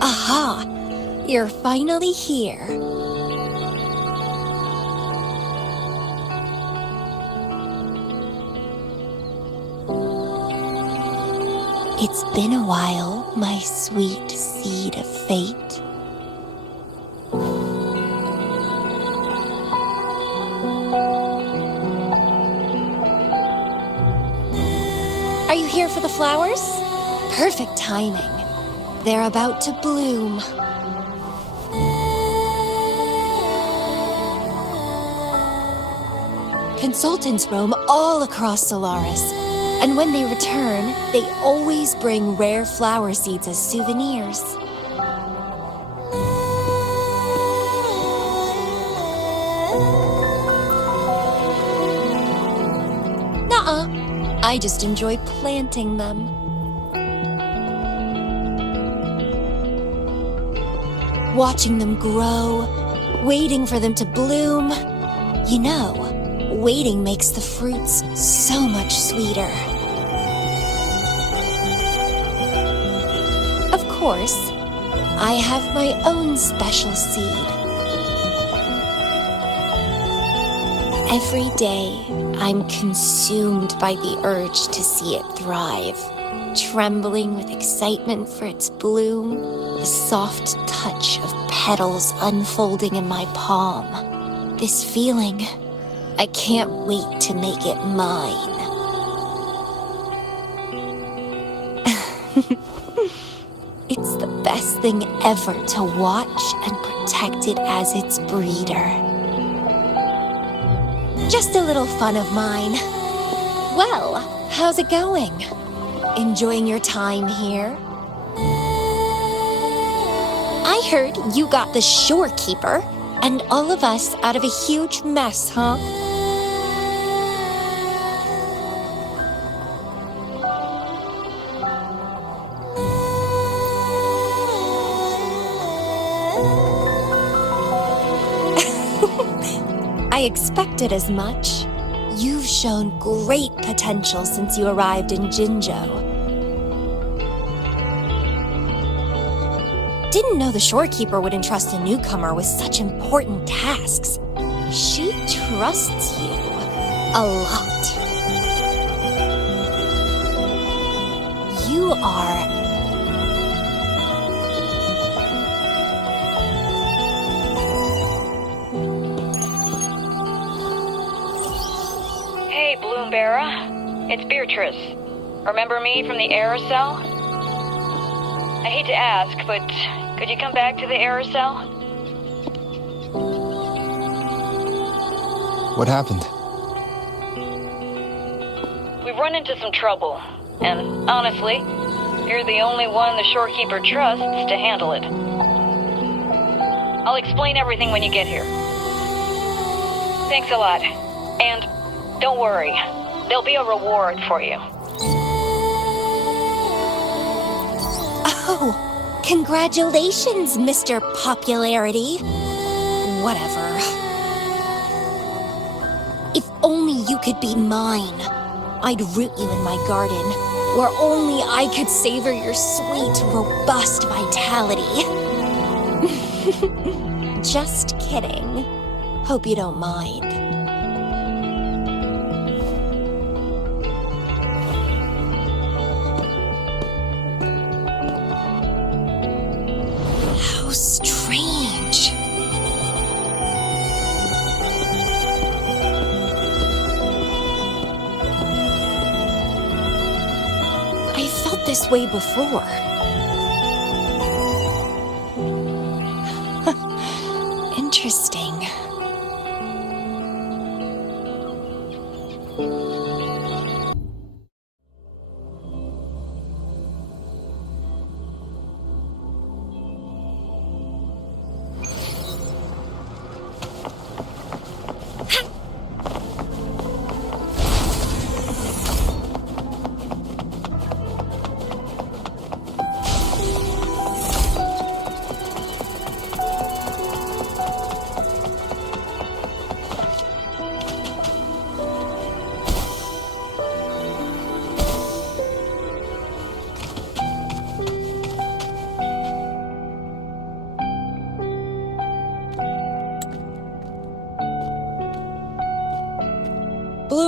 Aha! You're finally here. It's been a while, my sweet seed of fate. Are you here for the flowers? Perfect timing. They're about to bloom. Consultants roam all across Solaris, and when they return, they always bring rare flower seeds as souvenirs. Nuh-uh. I just enjoy planting them. Watching them grow, waiting for them to bloom. You know, waiting makes the fruits so much sweeter. Of course, I have my own special seed. Every day, I'm consumed by the urge to see it thrive, trembling with excitement for its bloom, the soft touch of petals unfolding in my palm. This feeling, I can't wait to make it mine. It's the best thing ever to watch and protect it as its breeder. Just a little fun of mine. Well, how's it going? Enjoying your time here? I heard you got the shorekeeper and all of us out of a huge mess, huh? I expected as much. You've shown great potential since you arrived in Jinzhou. Didn't know the shorekeeper would entrust a newcomer with such important tasks. She trusts you a lot. You are... Hey, Bloomberra. It's Beatrice. Remember me from the aerosol? I hate to ask, but could you come back to the aerosol? What happened? We've run into some trouble, and honestly, you're the only one the shorekeeper trusts to handle it. I'll explain everything when you get here. Thanks a lot, and don't worry, there'll be a reward for you. Oh, congratulations, Mr. Popularity. Whatever. If only you could be mine. I'd root you in my garden, where only I could savor your sweet, robust vitality. Just kidding. Hope you don't mind. How strange. I felt this way before. Interesting.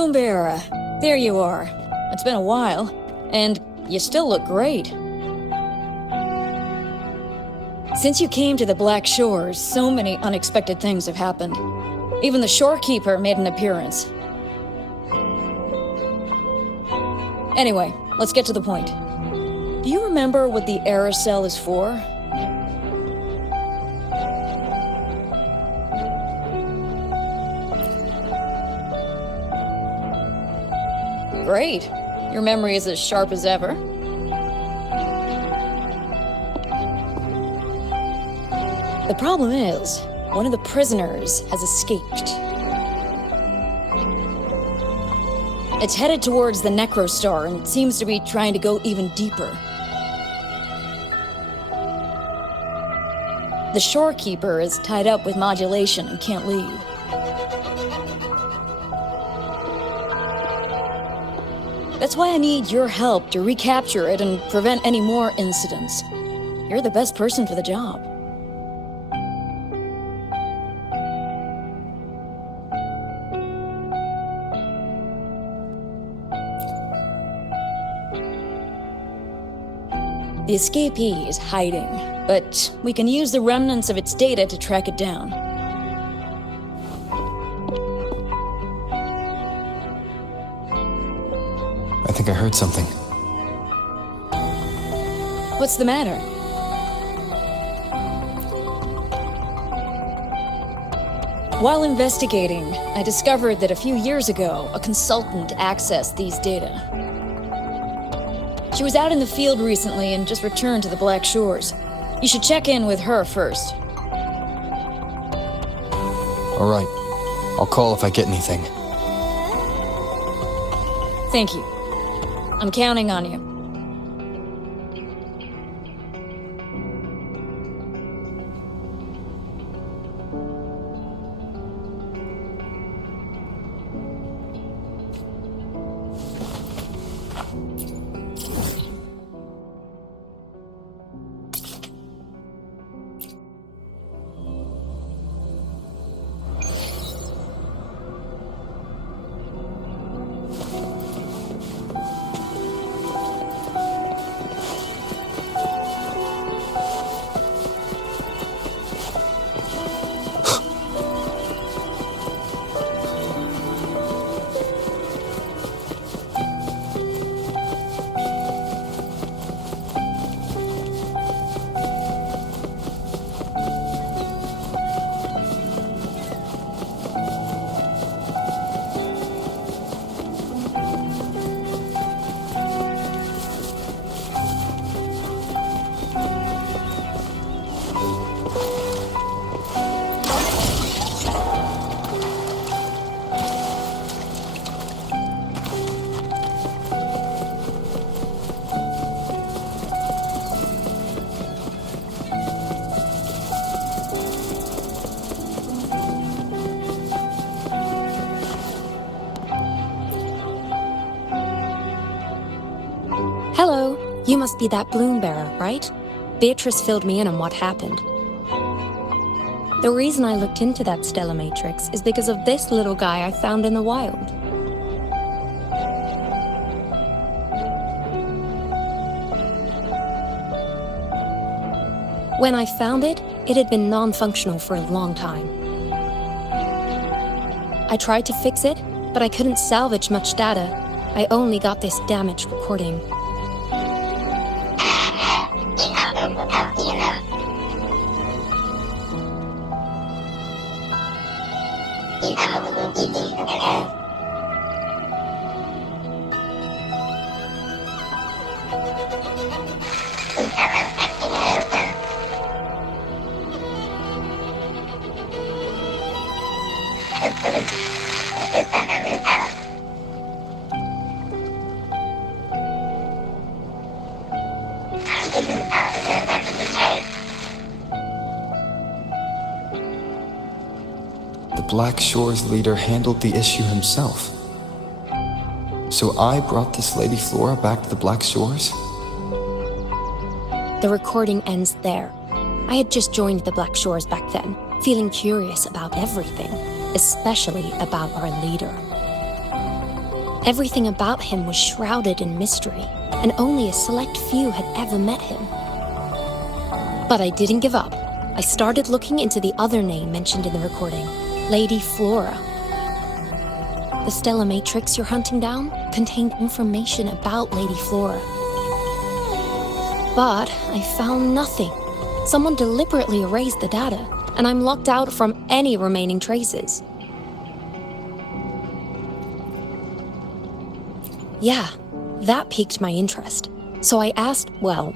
Bloom Bearer, there you are. It's been a while, and you still look great. Since you came to the Black Shores, so many unexpected things have happened. Even the shorekeeper made an appearance. Anyway, let's get to the point. Do you remember what the aerosol is for? Great. Your memory is as sharp as ever. The problem is, one of the prisoners has escaped. It's headed towards the Necrostar and seems to be trying to go even deeper. The shorekeeper is tied up with modulation and can't leave. That's why I need your help to recapture it and prevent any more incidents. You're the best person for the job. The escapee is hiding, but we can use the remnants of its data to track it down. I think I heard something. What's the matter? While investigating, I discovered that a few years ago, a consultant accessed these data. She was out in the field recently and just returned to the Black Shores. You should check in with her first. All right. I'll call if I get anything. Thank you. I'm counting on you. Hello, you must be that Bloom Bearer, right? Beatrice filled me in on what happened. The reason I looked into that Stellar Matrix is because of this little guy I found in the wild. When I found it, it had been non-functional for a long time. I tried to fix it, but I couldn't salvage much data. I only got this damaged recording. The Black Shores leader handled the issue himself. So I brought this Lady Flora back to the Black Shores? The recording ends there. I had just joined the Black Shores back then, feeling curious about everything, especially about our leader. Everything about him was shrouded in mystery, and only a select few had ever met him. But I didn't give up. I started looking into the other name mentioned in the recording, Lady Flora. The Stella Matrix you're hunting down contained information about Lady Flora. But I found nothing. Someone deliberately erased the data, and I'm locked out from any remaining traces. Yeah, that piqued my interest. So I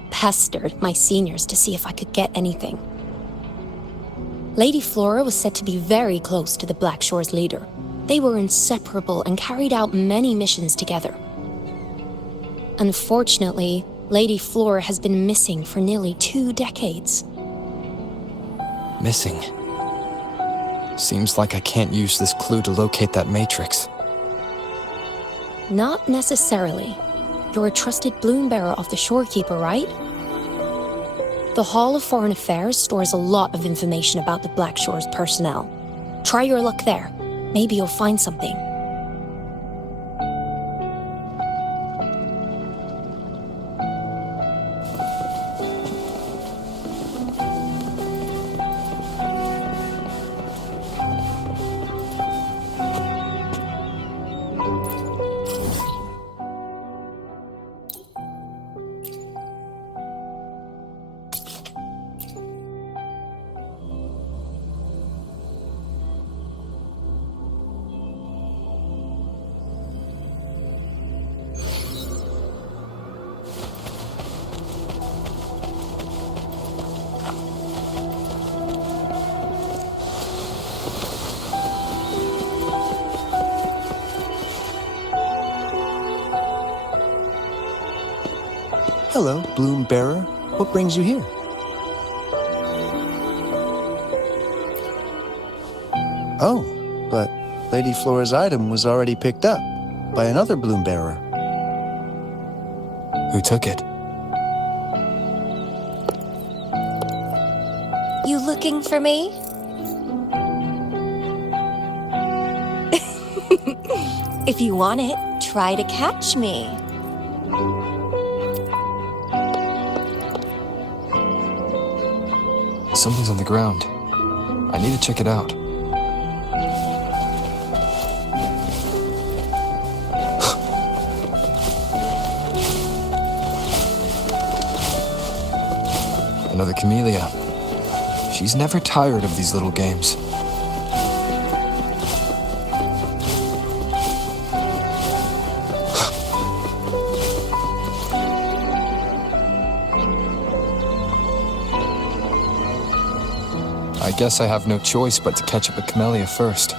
pestered my seniors to see if I could get anything. Lady Flora was said to be very close to the Black Shore's leader. They were inseparable and carried out many missions together. Unfortunately, Lady Flora has been missing for nearly 2 decades. Missing. Seems like I can't use this clue to locate that matrix. Not necessarily. You're a trusted bloom bearer of the Shorekeeper, right? The Hall of Foreign Affairs stores a lot of information about the Black Shore's personnel. Try your luck there. Maybe you'll find something. Hello, Bloom Bearer. What brings you here? Oh, but Lady Flora's item was already picked up by another Bloom Bearer. Who took it? You looking for me? If you want it, try to catch me. Something's on the ground. I need to check it out. Another Camellya. She's never tired of these little games. I guess I have no choice but to catch up with Camellya first.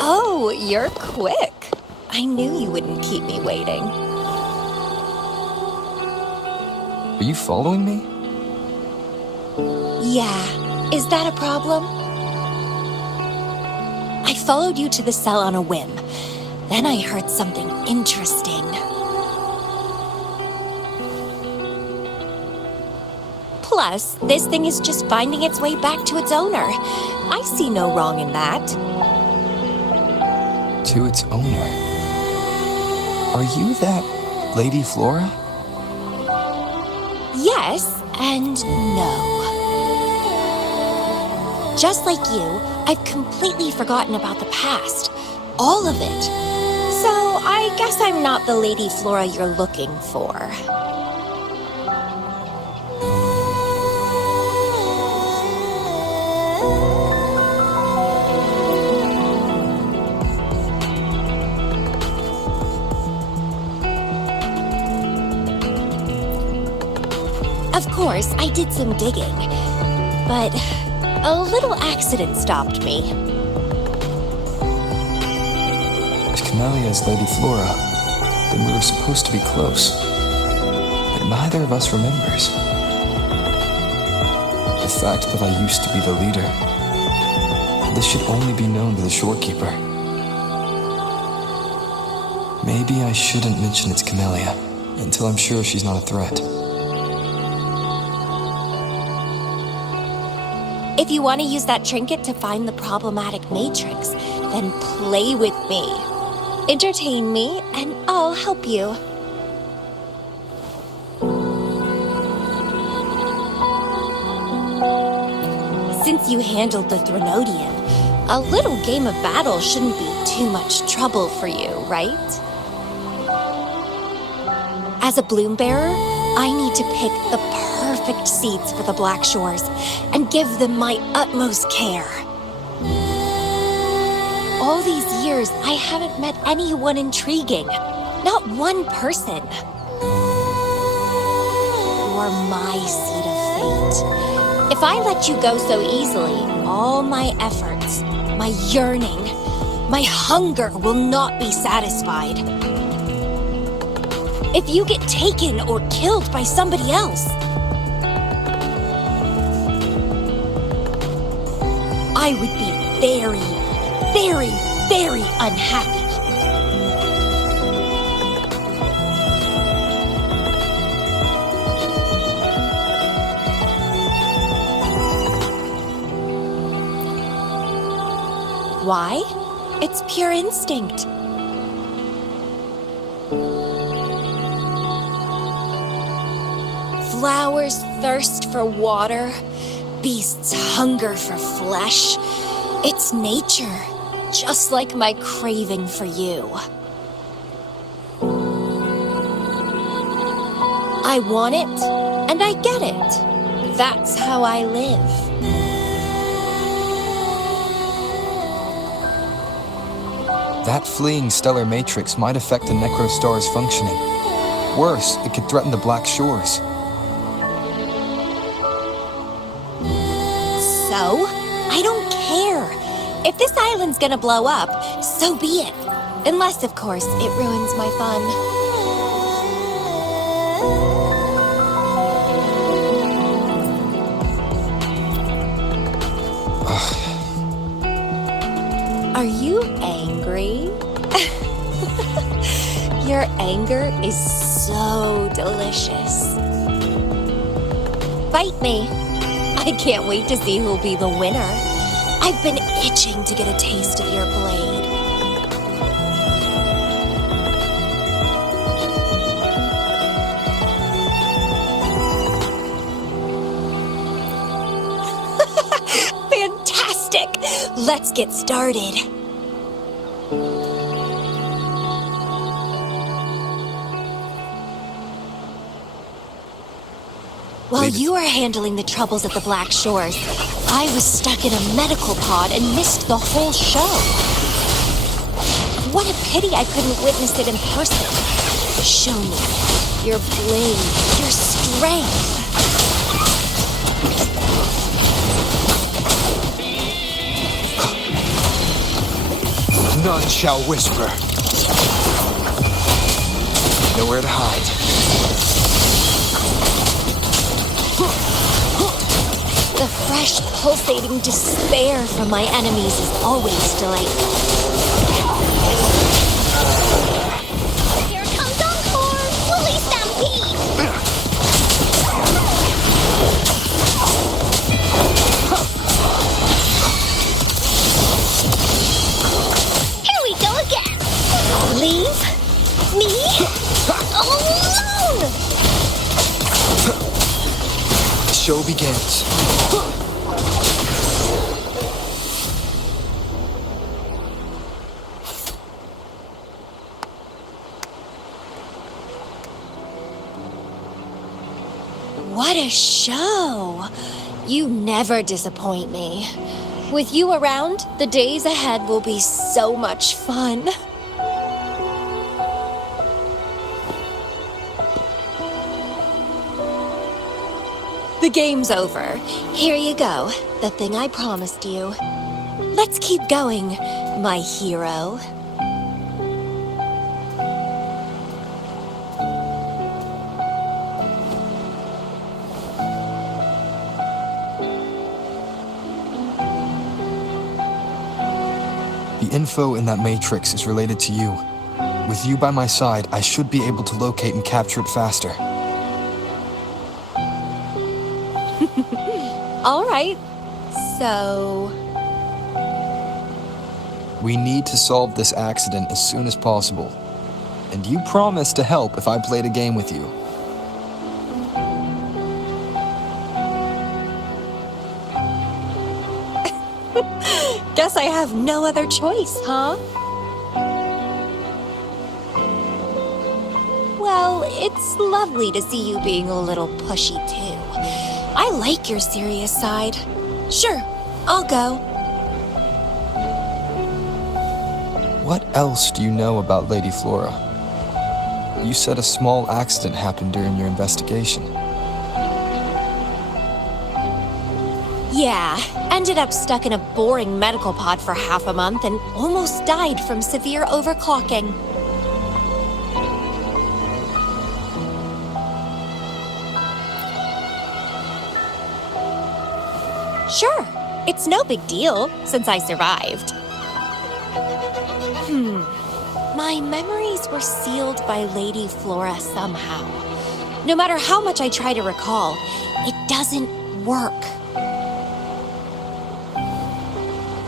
Oh, you're quick. I knew you wouldn't keep me waiting. Are you following me? Yeah, is that a problem? I followed you to the cell on a whim. Then I heard something interesting. Plus, this thing is just finding its way back to its owner. I see no wrong in that. To its owner. Are you that Lady Flora? Yes and no. Just like you, I've completely forgotten about the past. All of it. So I guess I'm not the Lady Flora you're looking for. Of course, I did some digging, but a little accident stopped me. If Camellya is Lady Flora, then we were supposed to be close. But neither of us remembers. The fact that I used to be the leader, this should only be known to the Shorekeeper. Maybe I shouldn't mention it's Camellya. until I'm sure she's not a threat. If you want to use that trinket to find the problematic matrix, then play with me. Entertain me, and I'll help you. Since you handled the Threnodian, a little game of battle shouldn't be too much trouble for you, right? As a bloom bearer, I need to pick the perfect seeds for the Black Shores and give them my utmost care. All these years, I haven't met anyone intriguing. Not one person. You're my seed of fate. If I let you go so easily, all my efforts, my yearning, my hunger will not be satisfied. If you get taken or killed by somebody else, I would be very, very, very unhappy. Why? It's pure instinct. Flowers thirst for water, beasts hunger for flesh. It's nature, just like my craving for you. I want it, and I get it. That's how I live. That fleeing stellar matrix might affect the Necrostar's functioning. Worse, it could threaten the Black Shores. So? I don't care. If this island's gonna blow up, so be it. Unless, of course, it ruins my fun. Are you angry? Your anger is so delicious. Fight me. I can't wait to see who'll be the winner. I've been itching to get a taste of your blade. Fantastic! Let's get started. While you were handling the troubles at the Black Shores, I was stuck in a medical pod and missed the whole show. What a pity I couldn't witness it in person. Show me your blade, your strength. None shall whisper. Nowhere to hide. The fresh, pulsating despair from my enemies is always delightful. Here comes Encore! Woolly Stampede! Here we go again! Leave me alone! The show begins. What a show! You never disappoint me. With you around, the days ahead will be so much fun. The game's over. Here you go, the thing I promised you. Let's keep going, my hero. The info in that matrix is related to you. With you by my side, I should be able to locate and capture it faster. All right. So, We need to solve this accident as soon as possible. And you promised to help if I played a game with you. guess I have no other choice, huh? Well, it's lovely to see you being a little pushy, too. I like your serious side. Sure, I'll go. What else do you know about Lady Flora? You said a small accident happened during your investigation. Yeah, ended up stuck in a boring medical pod for half a month and almost died from severe overclocking. Sure, it's no big deal since I survived. My memories were sealed by Lady Flora somehow. No matter how much I try to recall, it doesn't work.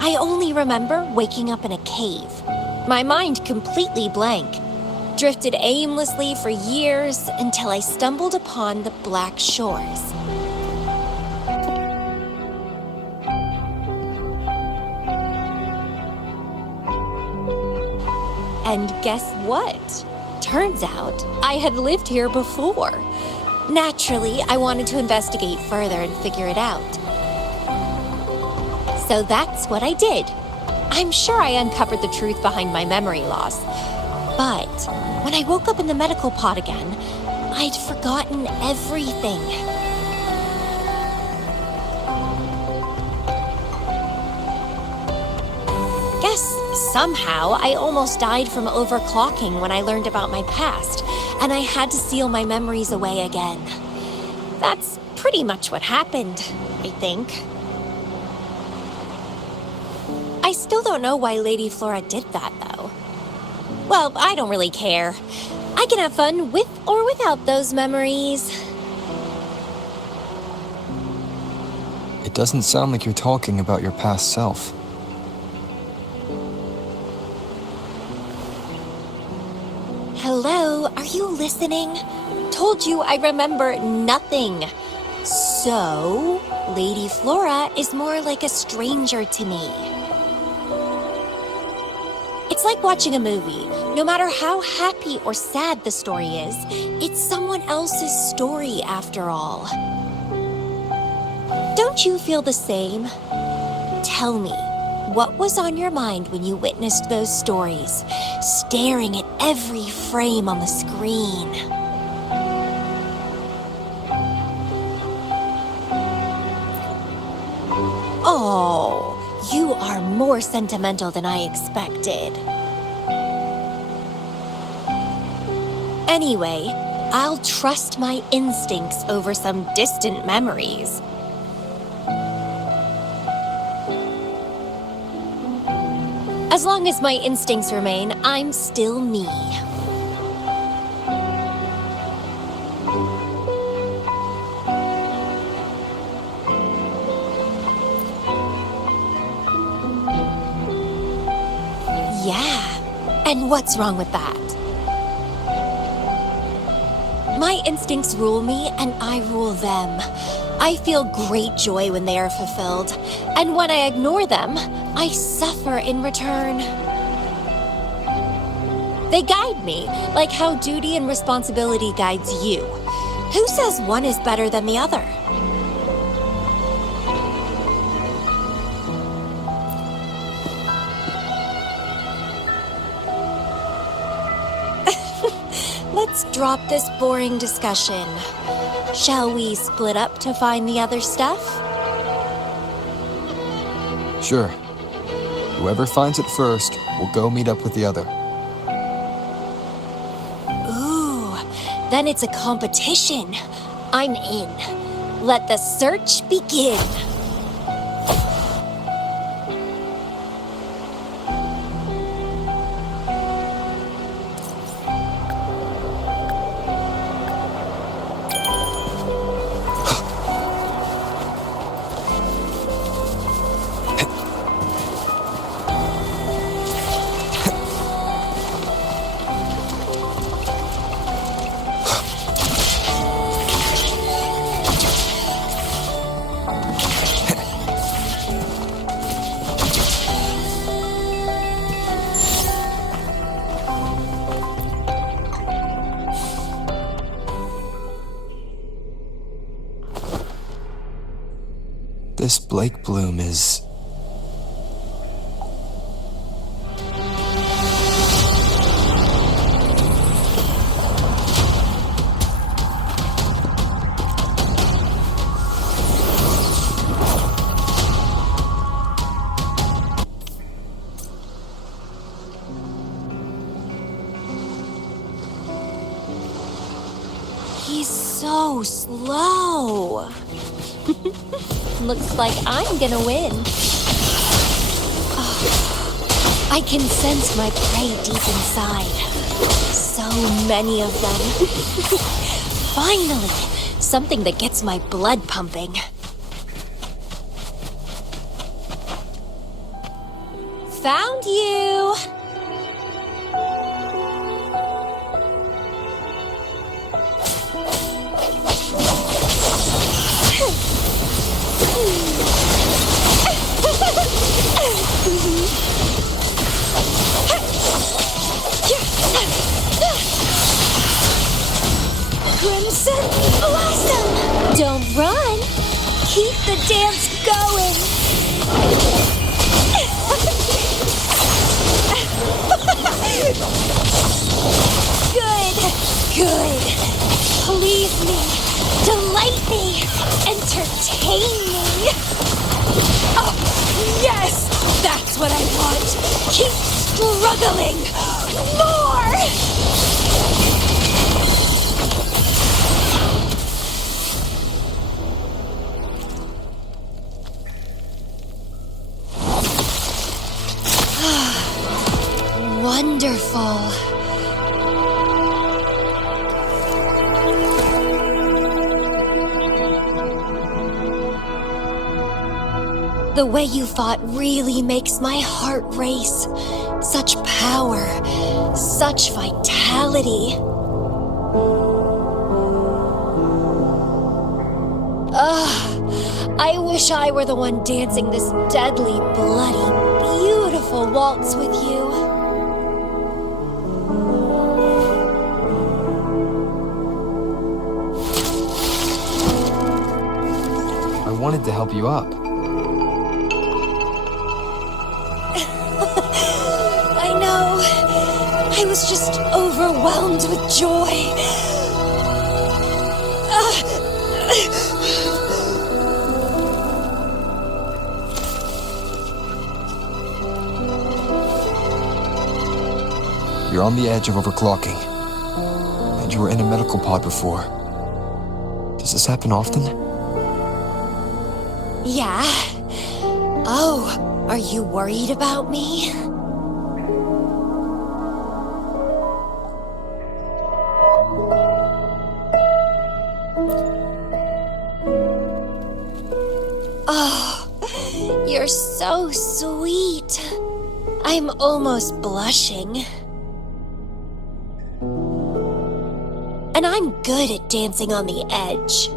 I only remember waking up in a cave, my mind completely blank, drifted aimlessly for years until I stumbled upon the Black Shores. And guess what? Turns out I had lived here before. Naturally, I wanted to investigate further and figure it out. So that's what I did. I'm sure I uncovered the truth behind my memory loss. But when I woke up in the medical pod again, I'd forgotten everything. Guess somehow I almost died from overclocking when I learned about my past, and I had to seal my memories away again. That's pretty much what happened, I think. I still don't know why Lady Flora did that, though. Well, I don't really care. I can have fun with or without those memories. It doesn't sound like you're talking about your past self. Hello, are you listening? Told you I remember nothing. So, Lady Flora is more like a stranger to me. It's like watching a movie. No matter how happy or sad the story is, it's someone else's story after all. Don't you feel the same? Tell me, what was on your mind when you witnessed those stories, staring at every frame on the screen? Oh, you are more sentimental than I expected. Anyway, I'll trust my instincts over some distant memories. As long as my instincts remain, I'm still me. Yeah, and what's wrong with that? My instincts rule me, and I rule them. I feel great joy when they are fulfilled, and when I ignore them, I suffer in return. They guide me, like how duty and responsibility guides you. Who says one is better than the other? Let's drop this boring discussion. Shall we split up to find the other stuff? Sure. Whoever finds it first will go meet up with the other. Ooh, then it's a competition. I'm in. Let the search begin. this Blake Bloom is... He's so slow. Looks like I'm gonna win. Oh, I can sense my prey deep inside. So many of them. Finally, something that gets my blood pumping. Found you! Crimson Blossom! Don't run! Keep the dance going! Good! Please me! Delight me! Entertain me! Oh, yes! That's what I want! Keep struggling! More! Wonderful. The way you fought really makes my heart race. Such power, such vitality. I wish I were the one dancing this deadly, bloody, beautiful waltz with you. I wanted to help you up. I know. I was just overwhelmed with joy. You're on the edge of overclocking. And you were in a medical pod before. Does this happen often? Yeah. Oh, are you worried about me? Oh, you're so sweet. I'm almost blushing. And I'm good at dancing on the edge.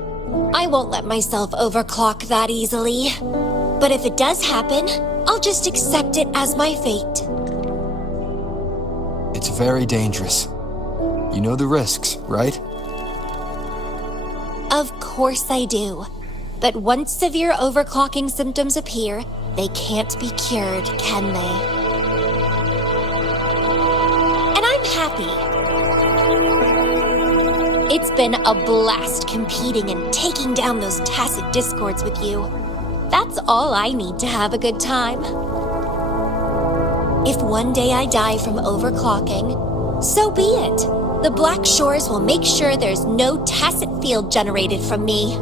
I won't let myself overclock that easily. But if it does happen, I'll just accept it as my fate. It's very dangerous. You know the risks, right? Of course I do. But once severe overclocking symptoms appear, they can't be cured, can they? And I'm happy. It's been a blast competing and taking down those tacit discords with you. That's all I need to have a good time. If one day I die from overclocking, so be it. The Black Shores will make sure there's no tacit field generated from me.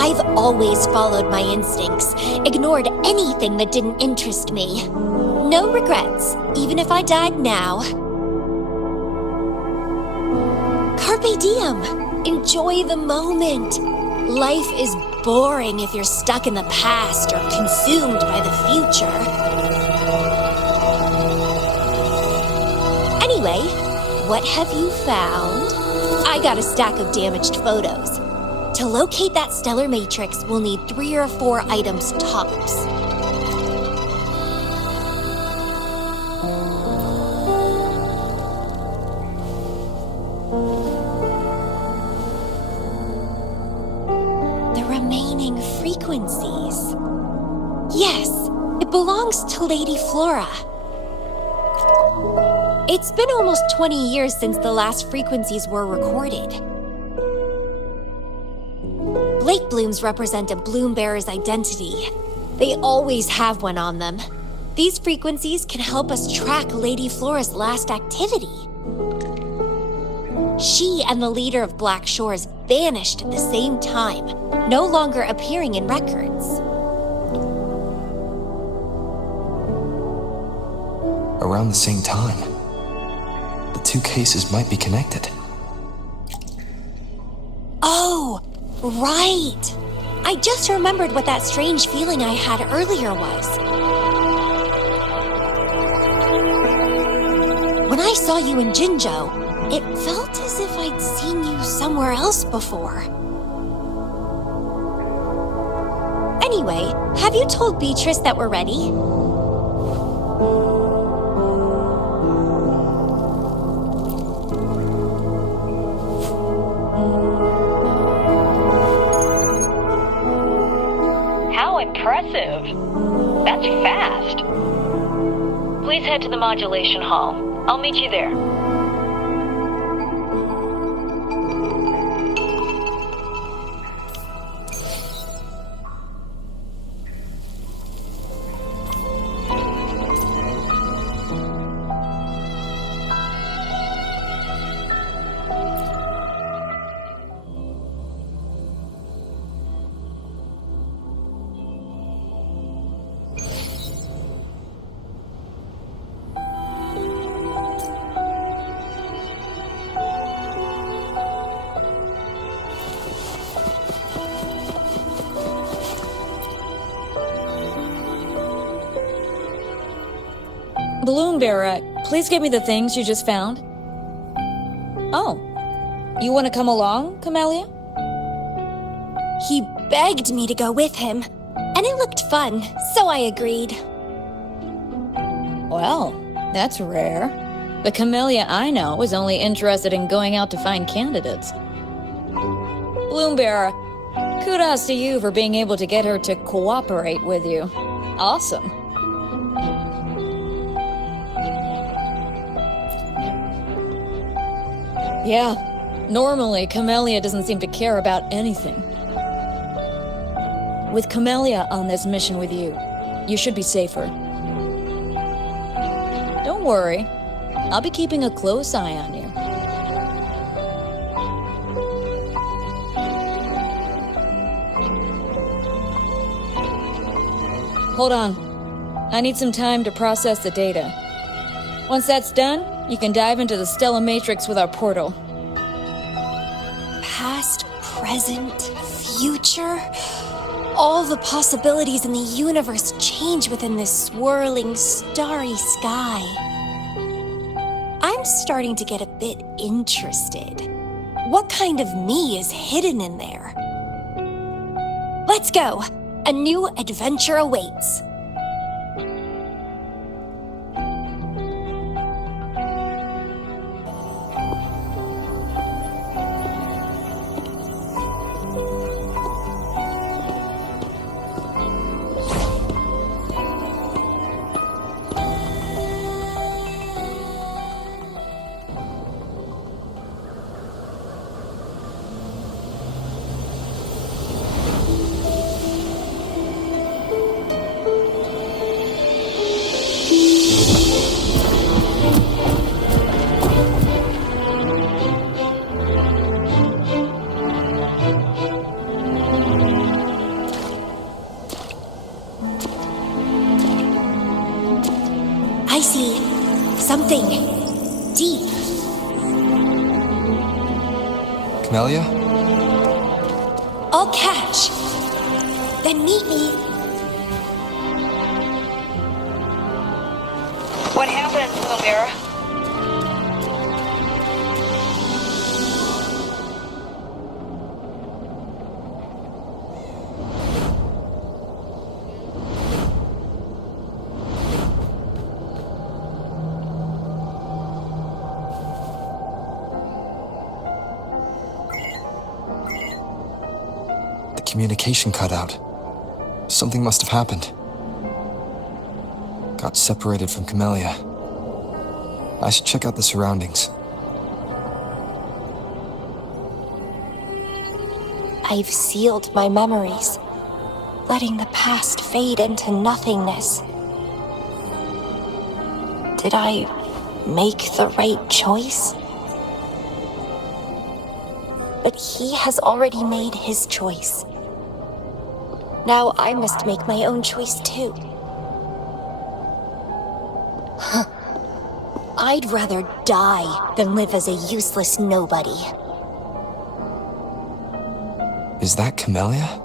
I've always followed my instincts, ignored anything that didn't interest me. No regrets, even if I died now. Carpe diem. Enjoy the moment. Life is boring if you're stuck in the past or consumed by the future. Anyway, what have you found? I got a stack of damaged photos. To locate that stellar matrix, we'll need 3 or 4 items tops. The remains frequencies. Yes, it belongs to Lady Flora. It's been almost 20 years since the last frequencies were recorded. Lake blooms represent a bloom bearer's identity. They always have one on them. These frequencies can help us track Lady Flora's last activity. She and the leader of Black Shores vanished at the same time, no longer appearing in records. Around the same time, the two cases might be connected. Oh, right! I just remembered what that strange feeling I had earlier was. When I saw you in Jinzhou, it felt as if I'd seen you somewhere else before. Anyway, have you told Beatrice that we're ready? How impressive. That's fast. Please head to the modulation hall. I'll meet you there. Bloom Bearer, please give me the things you just found. Oh, you want to come along, Camellya? He begged me to go with him, and it looked fun, so I agreed. Well, that's rare. The Camellya I know is only interested in going out to find candidates. Bloom Bearer, kudos to you for being able to get her to cooperate with you. Awesome. Yeah, normally Camellya doesn't seem to care about anything. With Camellya on this mission with you, you should be safer. Don't worry, I'll be keeping a close eye on you. Hold on. I need some time to process the data. Once that's done, you can dive into the Stella Matrix with our portal. Past, present, future. All the possibilities in the universe change within this swirling, starry sky. I'm starting to get a bit interested. What kind of me is hidden in there? Let's go! A new adventure awaits. I see something deep. Camellya? I'll catch. Then meet me. What happened, Camellya? Communication cut out. Something must have happened. Got separated from Camellya. I should check out the surroundings. I've sealed my memories, letting the past fade into nothingness. Did I make the right choice? But he has already made his choice. Now I must make my own choice too. I'd rather die than live as a useless nobody. Is that Camellya?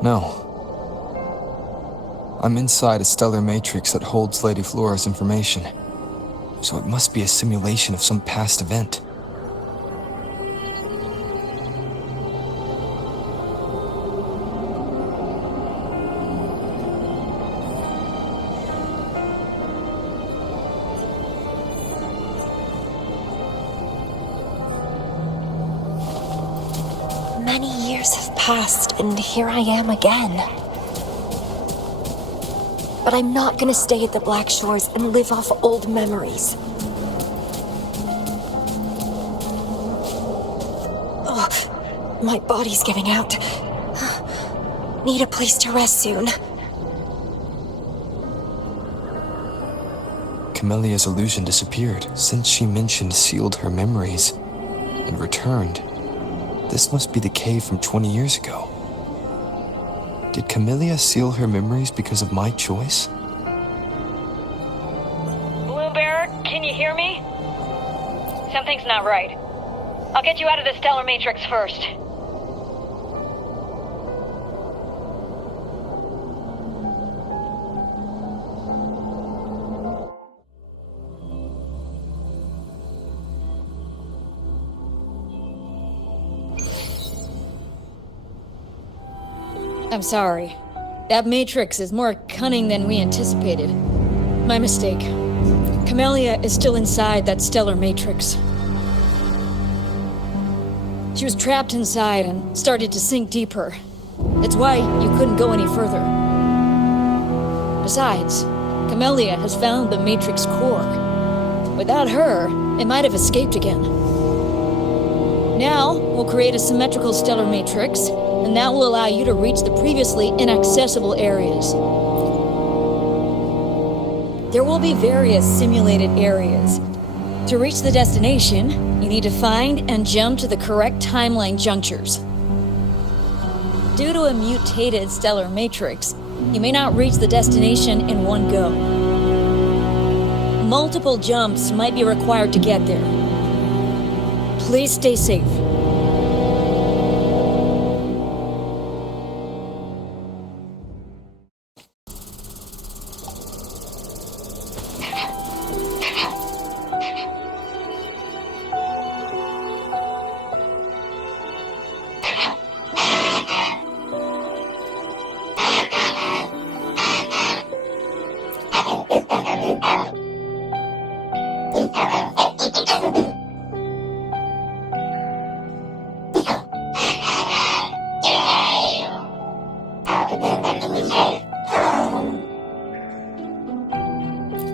No. I'm inside a stellar matrix that holds Lady Flora's information. So it must be a simulation of some past event. Many years have passed, and here I am again. But I'm not gonna stay at the Black Shores and live off old memories. Oh, my body's giving out. Need a place to rest soon. Camellya's illusion disappeared since she mentioned sealed her memories and returned. This must be the cave from 20 years ago. Did Camellya seal her memories because of my choice? Bluebear, can you hear me? Something's not right. I'll get you out of the stellar matrix first. I'm sorry. That matrix is more cunning than we anticipated. My mistake. Camellya is still inside that stellar matrix. She was trapped inside and started to sink deeper. That's why you couldn't go any further. Besides, Camellya has found the matrix core. Without her, it might have escaped again. Now, we'll create a symmetrical stellar matrix, and that will allow you to reach the previously inaccessible areas. There will be various simulated areas. To reach the destination, you need to find and jump to the correct timeline junctures. Due to a mutated stellar matrix, you may not reach the destination in one go. Multiple jumps might be required to get there. Please stay safe.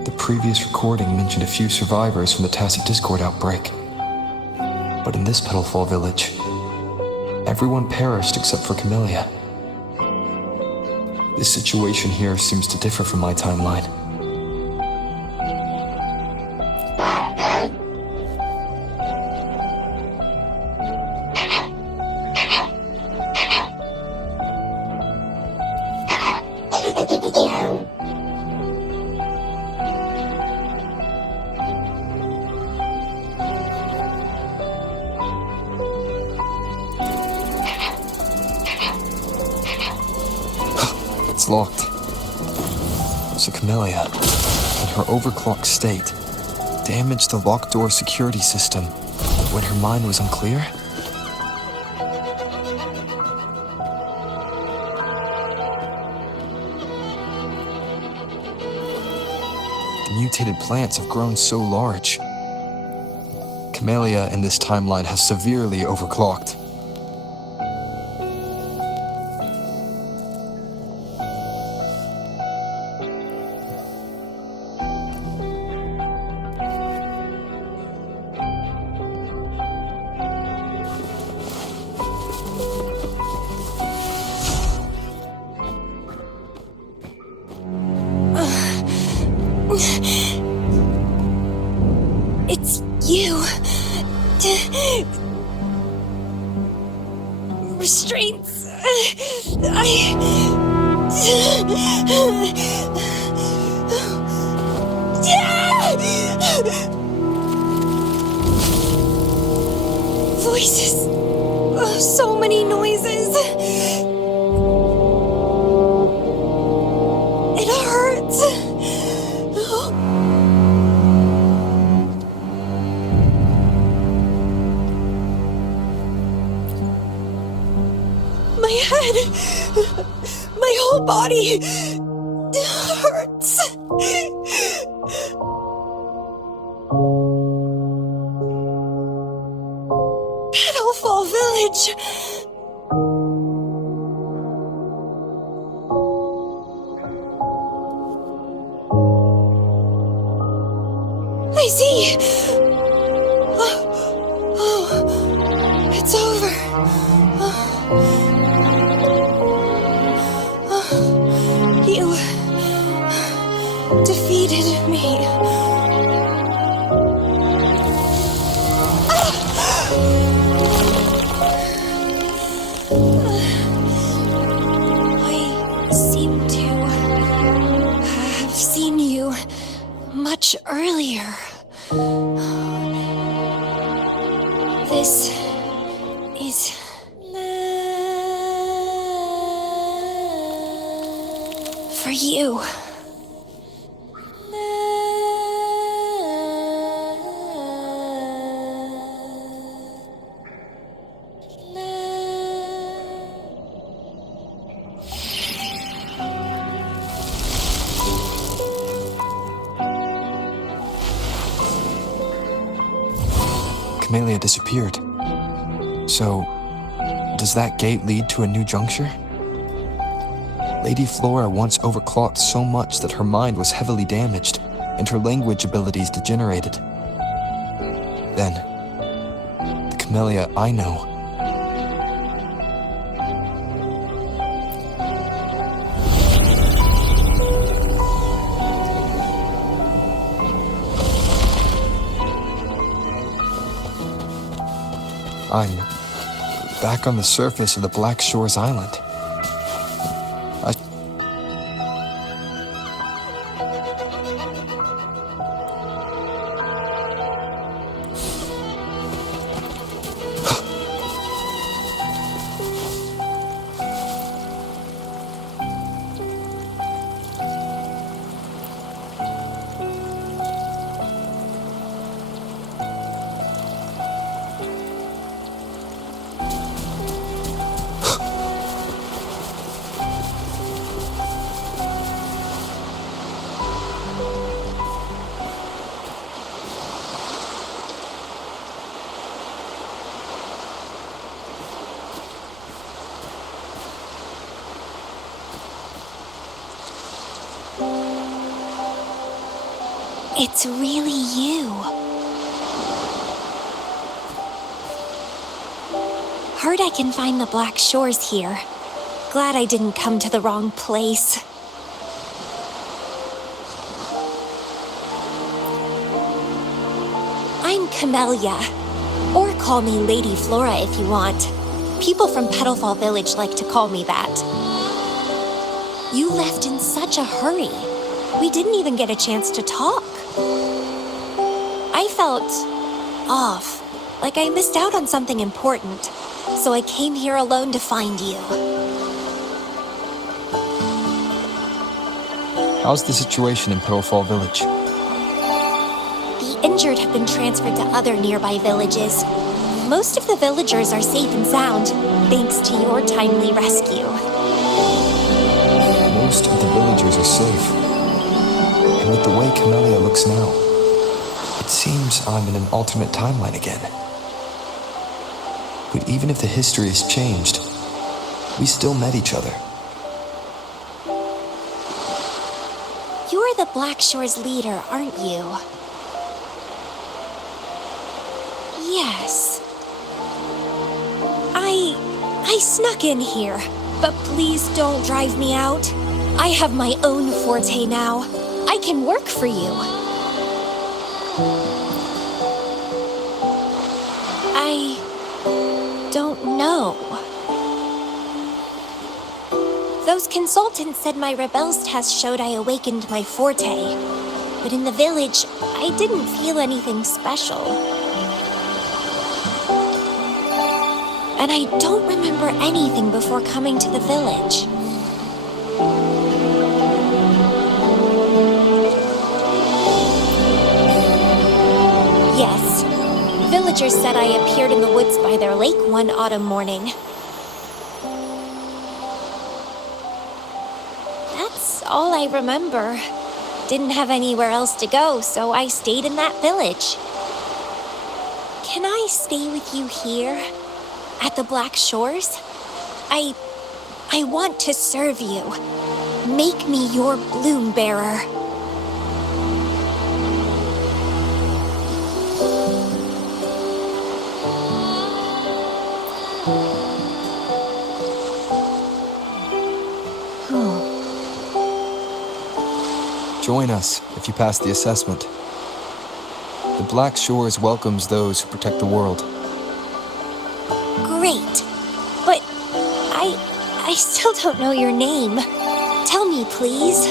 The previous recording mentioned a few survivors from the Tacit Discord outbreak. But in this Petalfall village, everyone perished except for Camellya. This situation here seems to differ from my timeline. It's locked. So Camellya, in her overclocked state, damaged the locked door security system when her mind was unclear? The mutated plants have grown so large. Camellya in this timeline has severely overclocked. Restraints. Voices. Oh, so many noises. It hurts. My head. My whole body hurts. Petalfall Village. I see. Oh, it's over. You defeated me. I seem to have seen you much earlier. This is for you. Camellya disappeared. So, does that gate lead to a new juncture? Lady Flora once overclocked so much that her mind was heavily damaged and her language abilities degenerated. Then, the Camellya I know. I'm back on the surface of the Black Shores Island. It's really you. Heard I can find the Black Shores here. Glad I didn't come to the wrong place. I'm Camellya. Or call me Lady Flora if you want. People from Petalfall Village like to call me that. You left in such a hurry. We didn't even get a chance to talk. I felt off, like I missed out on something important. So I came here alone to find you. How's the situation in Petalfall Village? The injured have been transferred to other nearby villages. Most of the villagers are safe and sound, thanks to your timely rescue. Most of the villagers are safe. And with the way Camellya looks now, it seems I'm in an alternate timeline again. But even if the history has changed, we still met each other. You're the Black Shores leader, aren't you? Yes. I snuck in here, but please don't drive me out. I have my own forte now. I can work for you. know. Those consultants said my rebels test showed I awakened my forte. But in the village, I didn't feel anything special. And I don't remember anything before coming to the village. Yes, villagers said I appeared in the woods by their lake one autumn morning. That's all I remember. Didn't have anywhere else to go, so I stayed in that village. Can I stay with you here? At the Black Shores? I want to serve you. Make me your bloom bearer. Join us if you pass the assessment. The Black Shores welcomes those who protect the world. Great. But I still don't know your name. Tell me, please.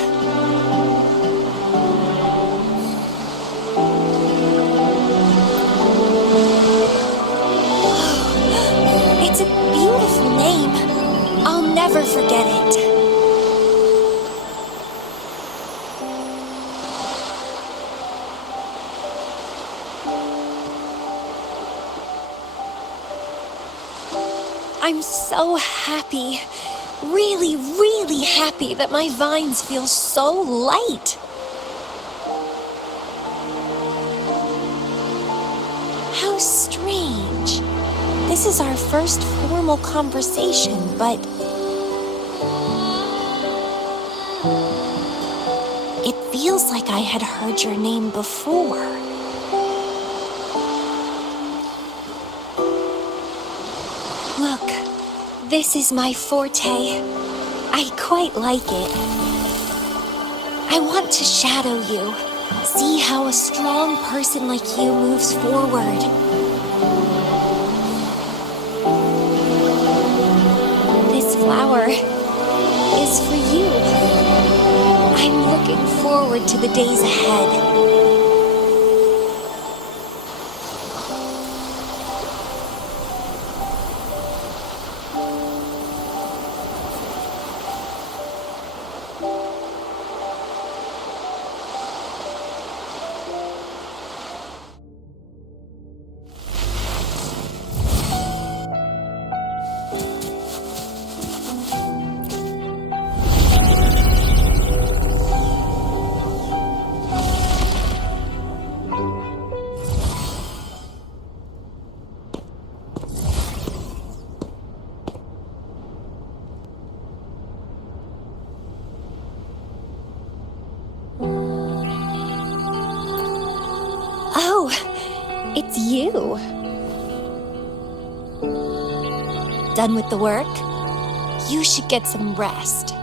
It's a beautiful name. I'll never forget it. I'm so happy, really, really happy that my vines feel so light. How strange. This is our first formal conversation, but it feels like I had heard your name before. Look, this is my forte. I quite like it. I want to shadow you, see how a strong person like you moves forward. This flower is for you. I'm looking forward to the days ahead. Oh, it's you. Done with the work? You should get some rest.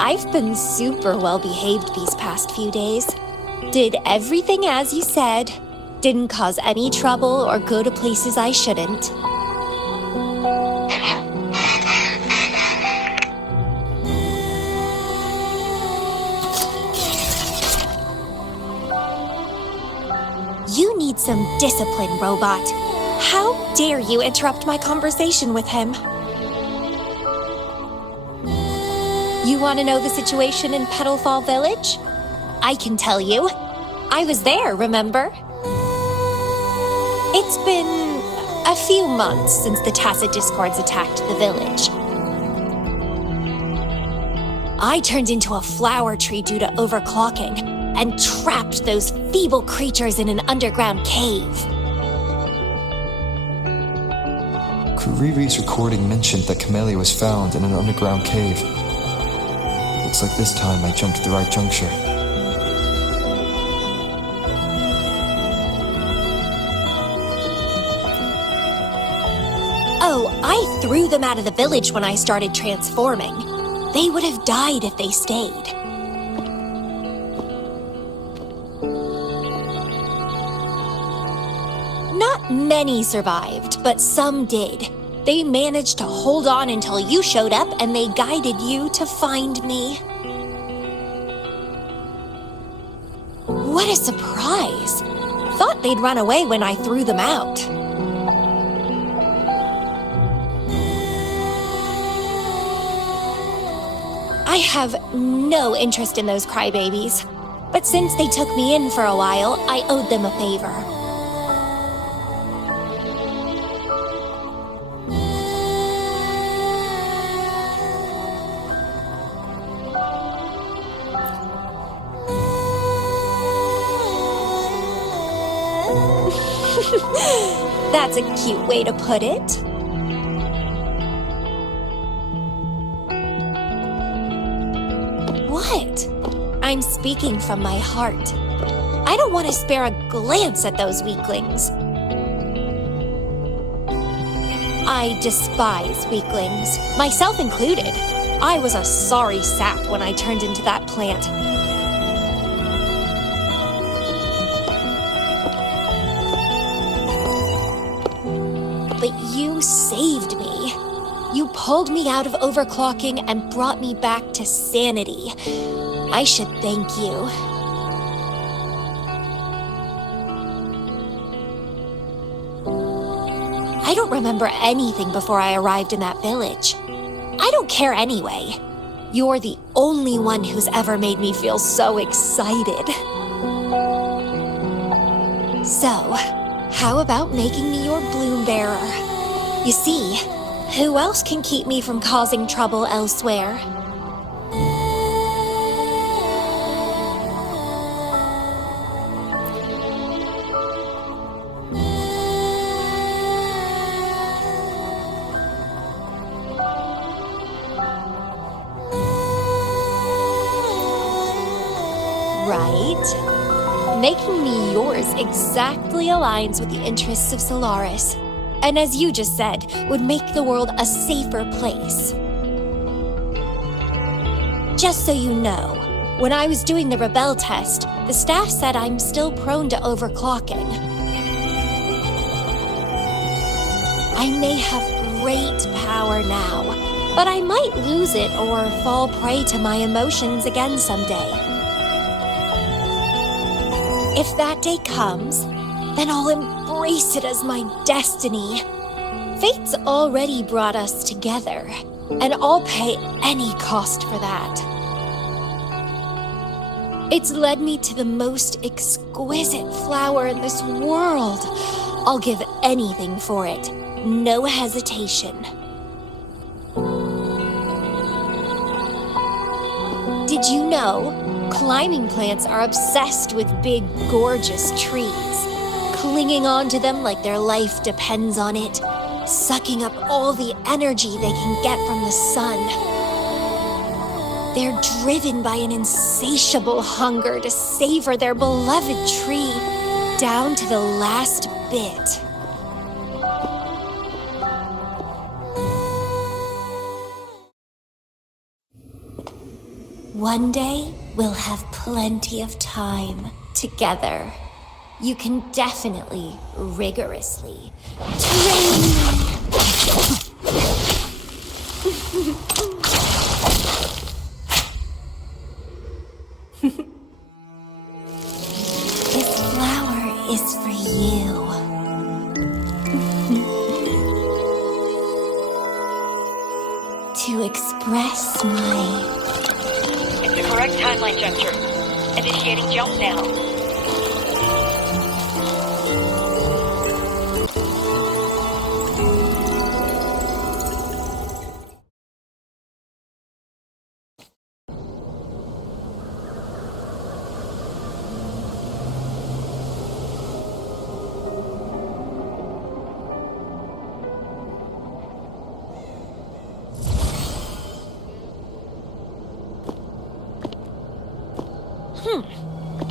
I've been super well behaved these past few days. Did everything as you said. Didn't cause any trouble or go to places I shouldn't. You need some discipline, robot. How dare you interrupt my conversation with him? You want to know the situation in Petalfall Village? I can tell you. I was there, remember? It's been a few months since the Tacit Discords attacked the village. I turned into a flower tree due to overclocking and trapped those feeble creatures in an underground cave. Kuriri's recording mentioned that Camellya was found in an underground cave. Looks like this time I jumped at the right juncture. Oh, I threw them out of the village when I started transforming. They would have died if they stayed. Not Many survived, but some did. They managed to hold on until you showed up and they guided you to find me. What a surprise! Thought they'd run away when I threw them out. I have no interest in those crybabies, but since they took me in for a while, I owed them a favor. That's a cute way to put it. What? I'm speaking from my heart. I don't want to spare a glance at those weaklings. I despise weaklings, myself included. I was a sorry sap when I turned into that plant. But you saved me. You pulled me out of overclocking and brought me back to sanity. I should thank you. I don't remember anything before I arrived in that village. I don't care anyway. You're the only one who's ever made me feel so excited. So, how about making me your bloom bearer? You see, who else can keep me from causing trouble elsewhere? Right? Making me yours exactly aligns with the interests of Solaris. And as you just said, would make the world a safer place. Just so you know, when I was doing the Rebel test, the staff said I'm still prone to overclocking. I may have great power now, but I might lose it or fall prey to my emotions again someday. If that day comes, then I'll embrace it as my destiny. Fate's already brought us together, and I'll pay any cost for that. It's led me to the most exquisite flower in this world. I'll give anything for it, no hesitation. Did you know? Climbing plants are obsessed with big, gorgeous trees, clinging onto them like their life depends on it, sucking up all the energy they can get from the sun. They're driven by an insatiable hunger to savor their beloved tree down to the last bit. One day, we'll have plenty of time together. You can definitely, rigorously train me. This flower is for you. To express my... It's the correct timeline juncture. Initiating jump now.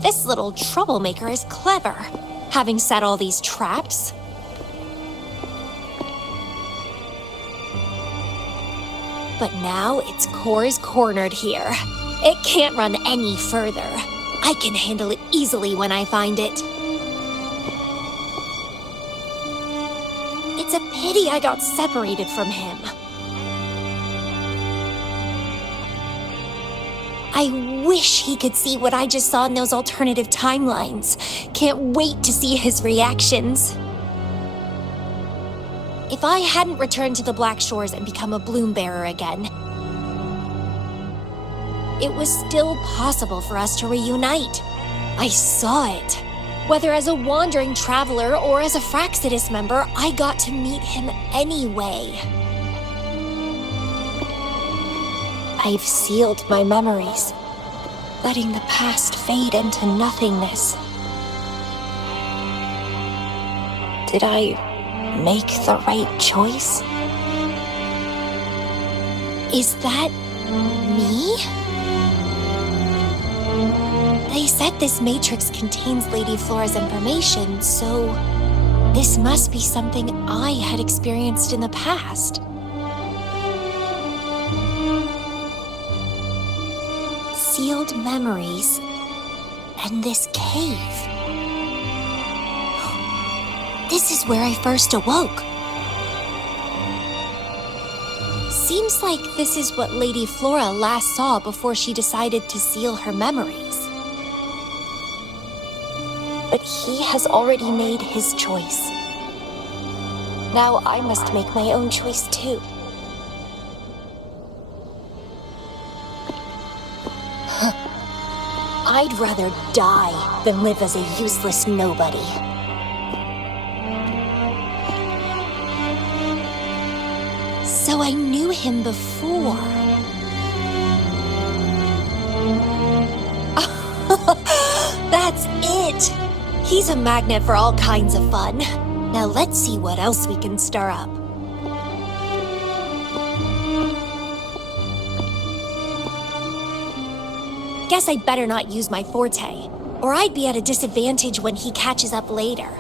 This little troublemaker is clever, having set all these traps. But now its core is cornered here. It can't run any further. I can handle it easily when I find it. It's a pity I got separated from him. I wish he could see what I just saw in those alternative timelines. Can't wait to see his reactions. If I hadn't returned to the Black Shores and become a bloom bearer again, it was still possible for us to reunite. I saw it. Whether as a wandering traveler or as a Fraxidus member, I got to meet him anyway. I've sealed my memories, letting the past fade into nothingness. Did I make the right choice? Is that me? They said this matrix contains Lady Flora's information, so this must be something I had experienced in the past. Sealed memories and this cave. This is where I first awoke. Seems like this is what Lady Flora last saw before she decided to seal her memories. But he has already made his choice. Now I must make my own choice too. I'd rather die than live as a useless nobody. So I knew him before. That's it! He's a magnet for all kinds of fun. Now let's see what else we can stir up. Guess I better not use my forte, or I'd be at a disadvantage when he catches up later.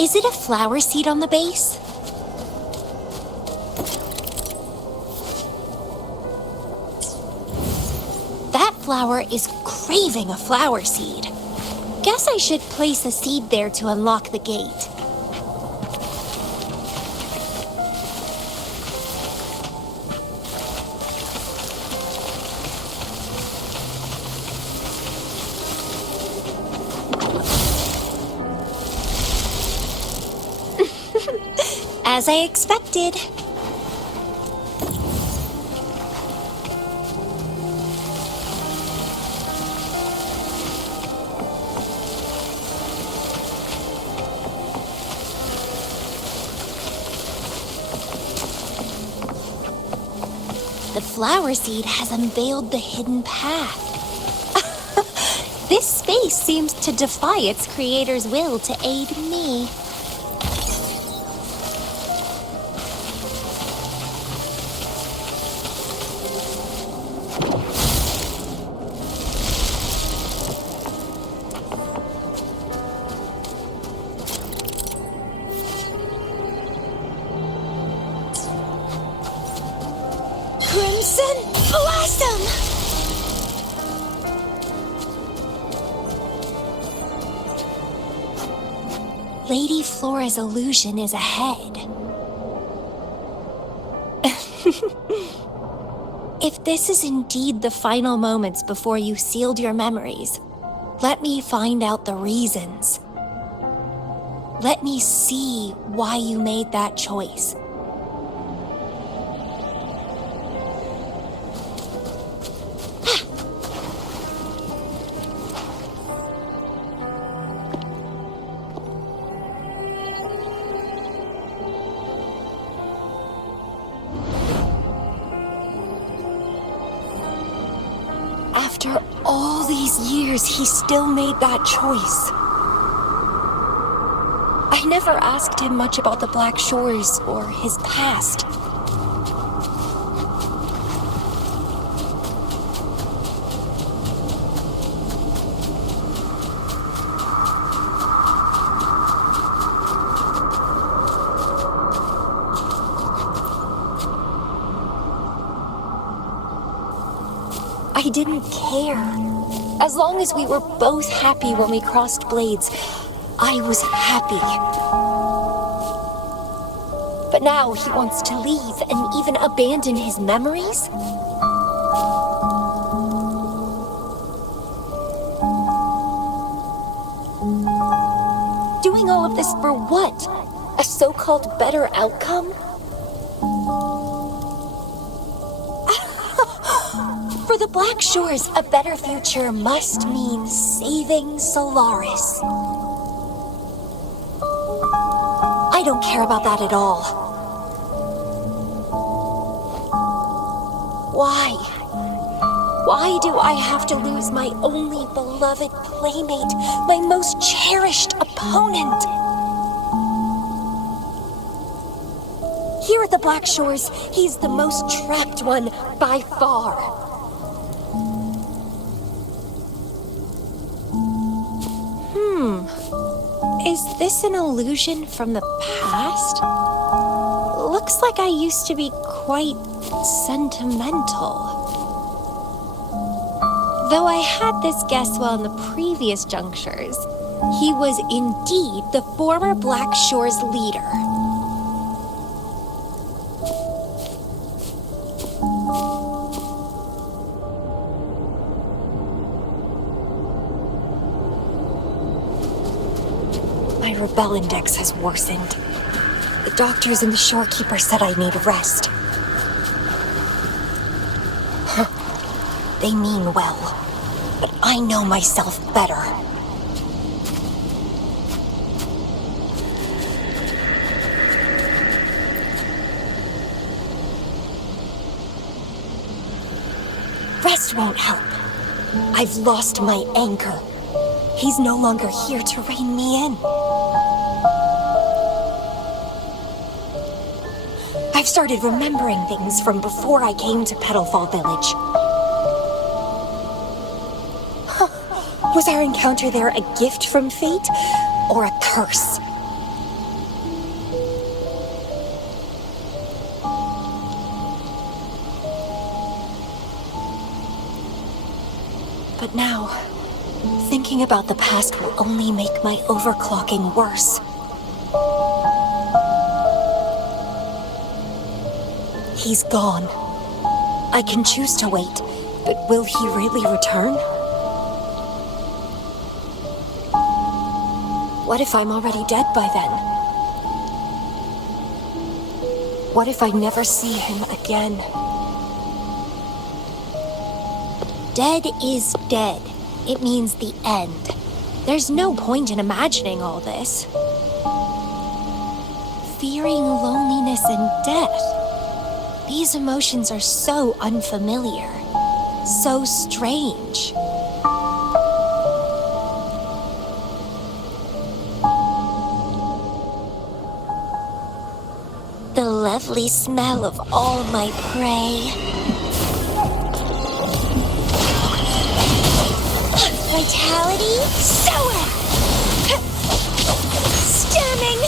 Is it a flower seed on the base? That flower is craving a flower seed. Guess I should place a seed there to unlock the gate. As I expected. The flower seed has unveiled the hidden path. This space seems to defy its creator's will to aid me. Crimson Blossom! Lady Flora's illusion is ahead. If this is indeed the final moments before you sealed your memories, let me find out the reasons. Let me see why you made that choice. After all these years, he still made that choice. I never asked him much about the Black Shores or his past. I I didn't care. As long as we were both happy when we crossed blades, I was happy. But now he wants to leave and even abandon his memories? Doing all of this for what? A so-called better outcome? For the Black Shores, a better future must mean saving Solaris. I don't care about that at all. Why? Why do I have to lose my only beloved playmate, my most cherished opponent? Here at the Black Shores, he's the most trapped one by far. Is this an illusion from the past? Looks like I used to be quite sentimental. Though I had this guess while in the previous junctures, he was indeed the former Black Shores leader. My rebel index has worsened. The doctors and the shorekeeper said I need rest. They mean well, but I know myself better. Rest won't help. I've lost my anchor. He's no longer here to rein me in. I've started remembering things from before I came to Petalfall Village. Was our encounter there a gift from fate, or a curse? But now, thinking about the past will only make my overclocking worse. He's gone. I can choose to wait, but will he really return? What if I'm already dead by then? What if I never see him again? Dead is dead. It means the end. There's no point in imagining all this. Fearing loneliness and death. These emotions are so unfamiliar, so strange. The lovely smell of all my prey. Vitality, sour! Stunning!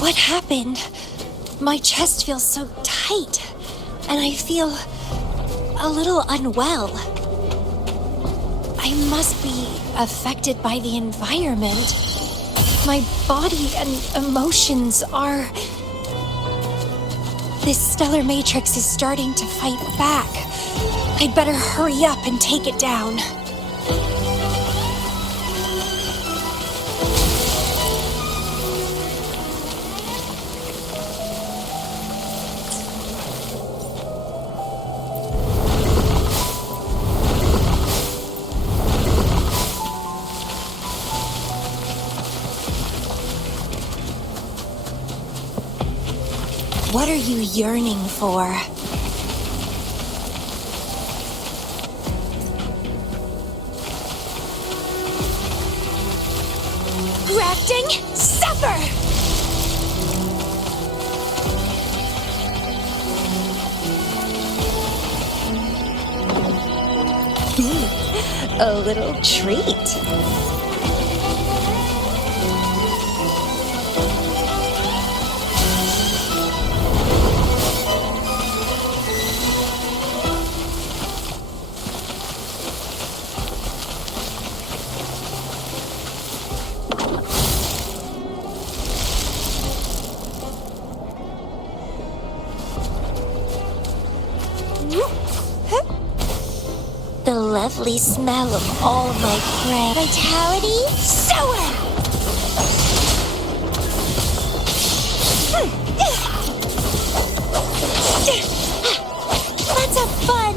What happened? My chest feels so tight, and I feel a little unwell. I must be affected by the environment. My body and emotions are... This stellar matrix is starting to fight back. I'd better hurry up and take it down. What are you yearning for? Grafting, suffer! A little treat. The lovely smell of all my prey. Vitality, sour! Let's have fun!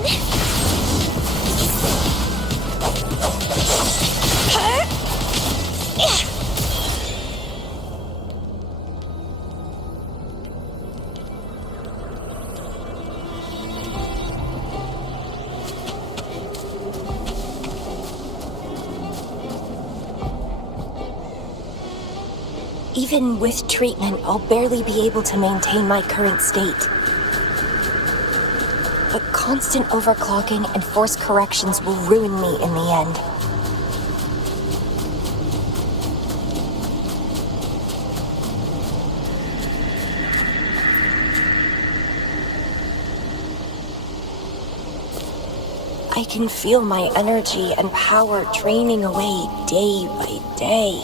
Even with treatment, I'll barely be able to maintain my current state. But constant overclocking and forced corrections will ruin me in the end. I can feel my energy and power draining away day by day.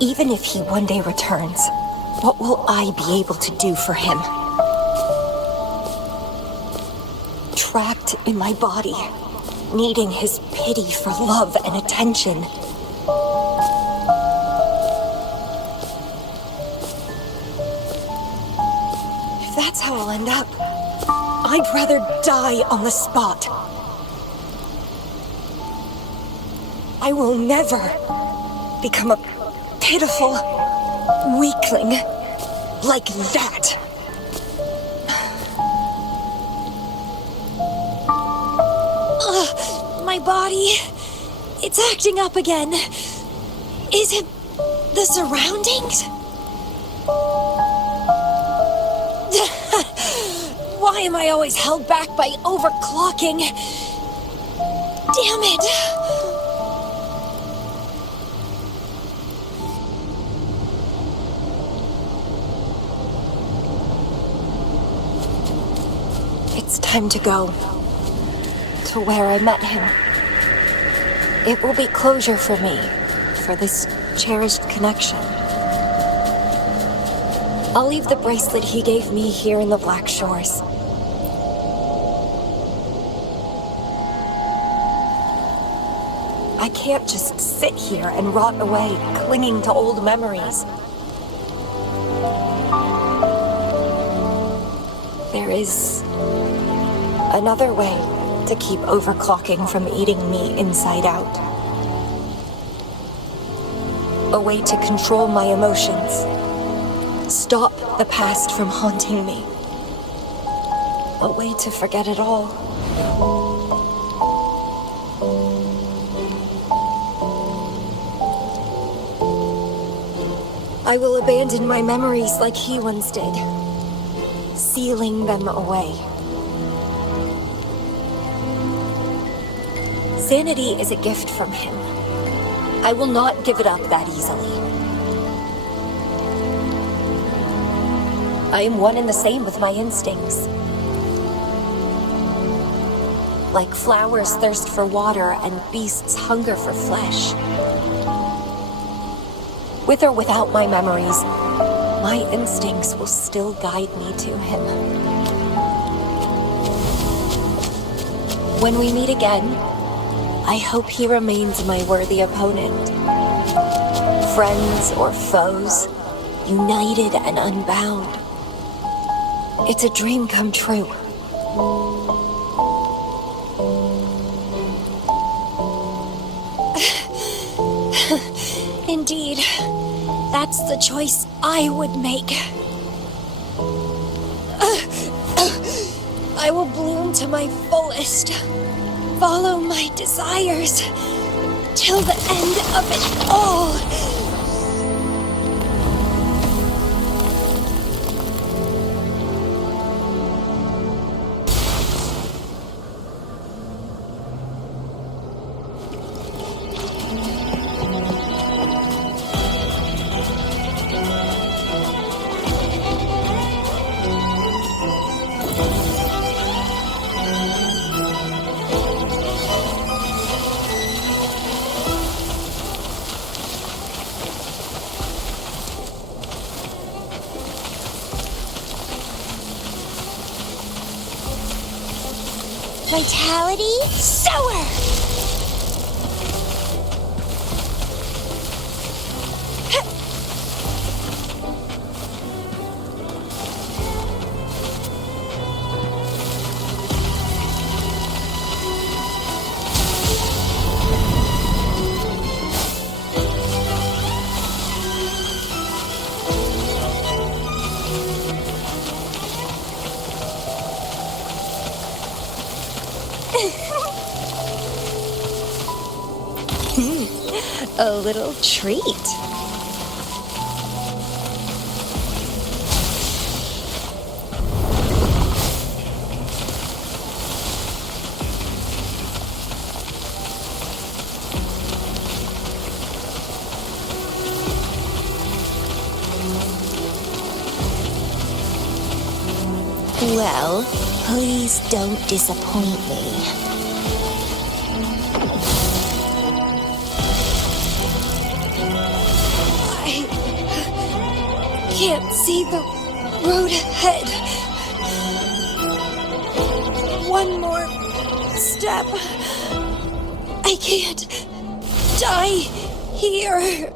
Even if he one day returns, what will I be able to do for him? Trapped in my body, needing his pity for love and attention. If that's how I'll end up, I'd rather die on the spot. I will never become a pitiful weakling like that. My body, it's acting up again. Is it the surroundings? Why am I always held back by overclocking? Damn it! It's time to go. To where I met him. It will be closure for me, for this cherished connection. I'll leave the bracelet he gave me here in the Black Shores. I can't just sit here and rot away, clinging to old memories. There is another way to keep overclocking from eating me inside out. A way to control my emotions. Stop the past from haunting me. A way to forget it all. I will abandon my memories like he once did, sealing them away. Sanity is a gift from him. I will not give it up that easily. I am one and the same with my instincts. Like flowers thirst for water and beasts hunger for flesh. With or without my memories, my instincts will still guide me to him. When we meet again, I hope he remains my worthy opponent. Friends or foes, united and unbound. It's a dream come true. Indeed, that's the choice I would make. I will bloom to my fullest, follow my desires, till the end of it all. Vitality sour! A little treat. Well, please don't disappoint me. Can't see the road ahead. One more step. I can't die here.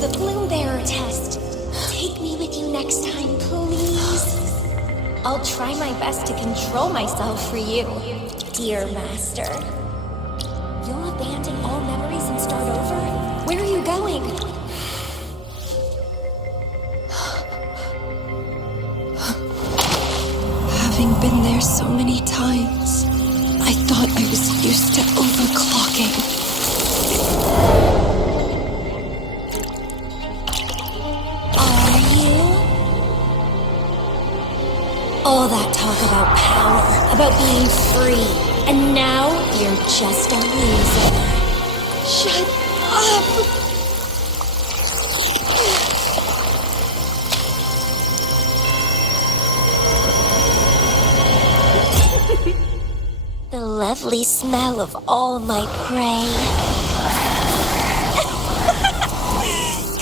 The Bloom Bearer test. Take me with you next time, please. I'll try my best to control myself for you, dear master. You'll abandon all memories and start over? Where are you going? Having been there so many times, I thought I was used to overclocking. All that talk about power, about being free, and now you're just a loser. Shut up! The lovely smell of all my prey.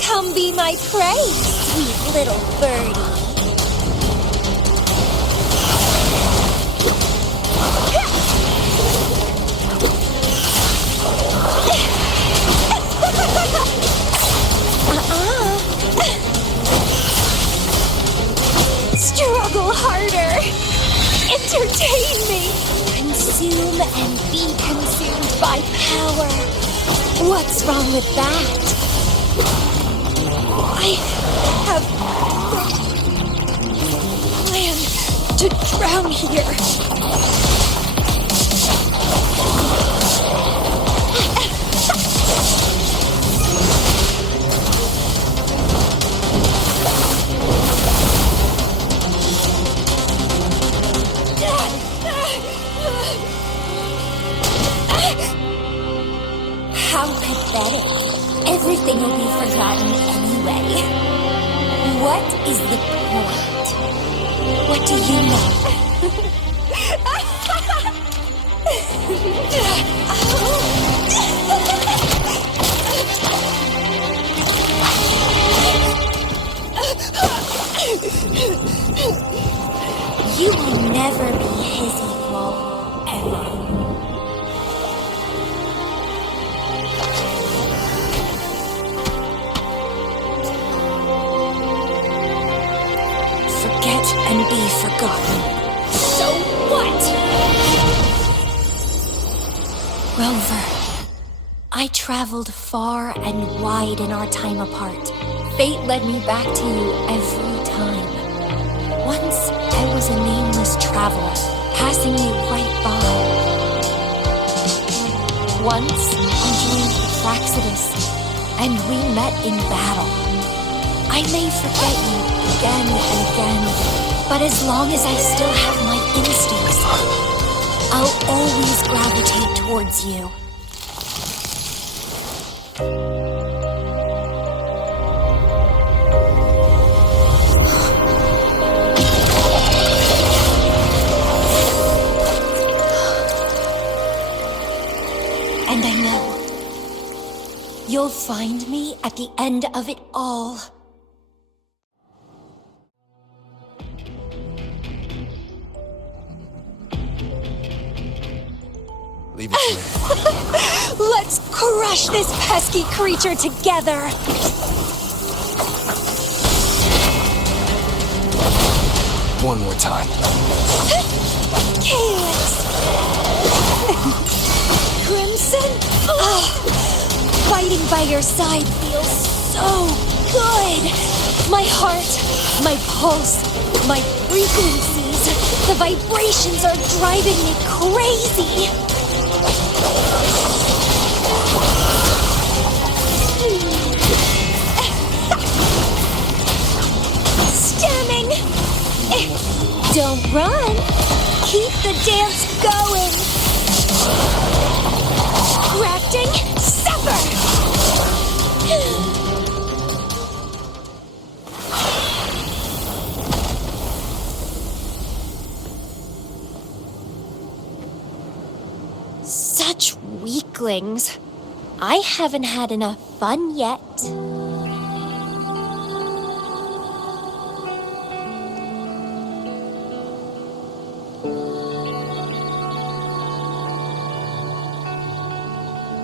Come be my prey, sweet little birdie. Struggle harder! Entertain me! Consume and be consumed by power. What's wrong with that? I have no plan to drown here. How pathetic. Everything will be forgotten anyway. What is the point? What do you know? You will never be his equal, ever. Forget and be forgotten. So what? Rover, I traveled far and wide in our time apart. Fate led me back to you every time. Once I was a nameless traveler, passing you right by. Once I joined Fraxidus, and we met in battle. I may forget you again and again, but as long as I still have my instincts, I'll always gravitate towards you. You'll find me at the end of it all. Leave it to me. Let's crush this pesky creature together! One more time. Calyx! Crimson? Fighting by your side feels so good! My heart, my pulse, my frequencies, the vibrations are driving me crazy! Stemming! Don't run! Keep the dance going! Grafting, sever! Such weaklings. I haven't had enough fun yet.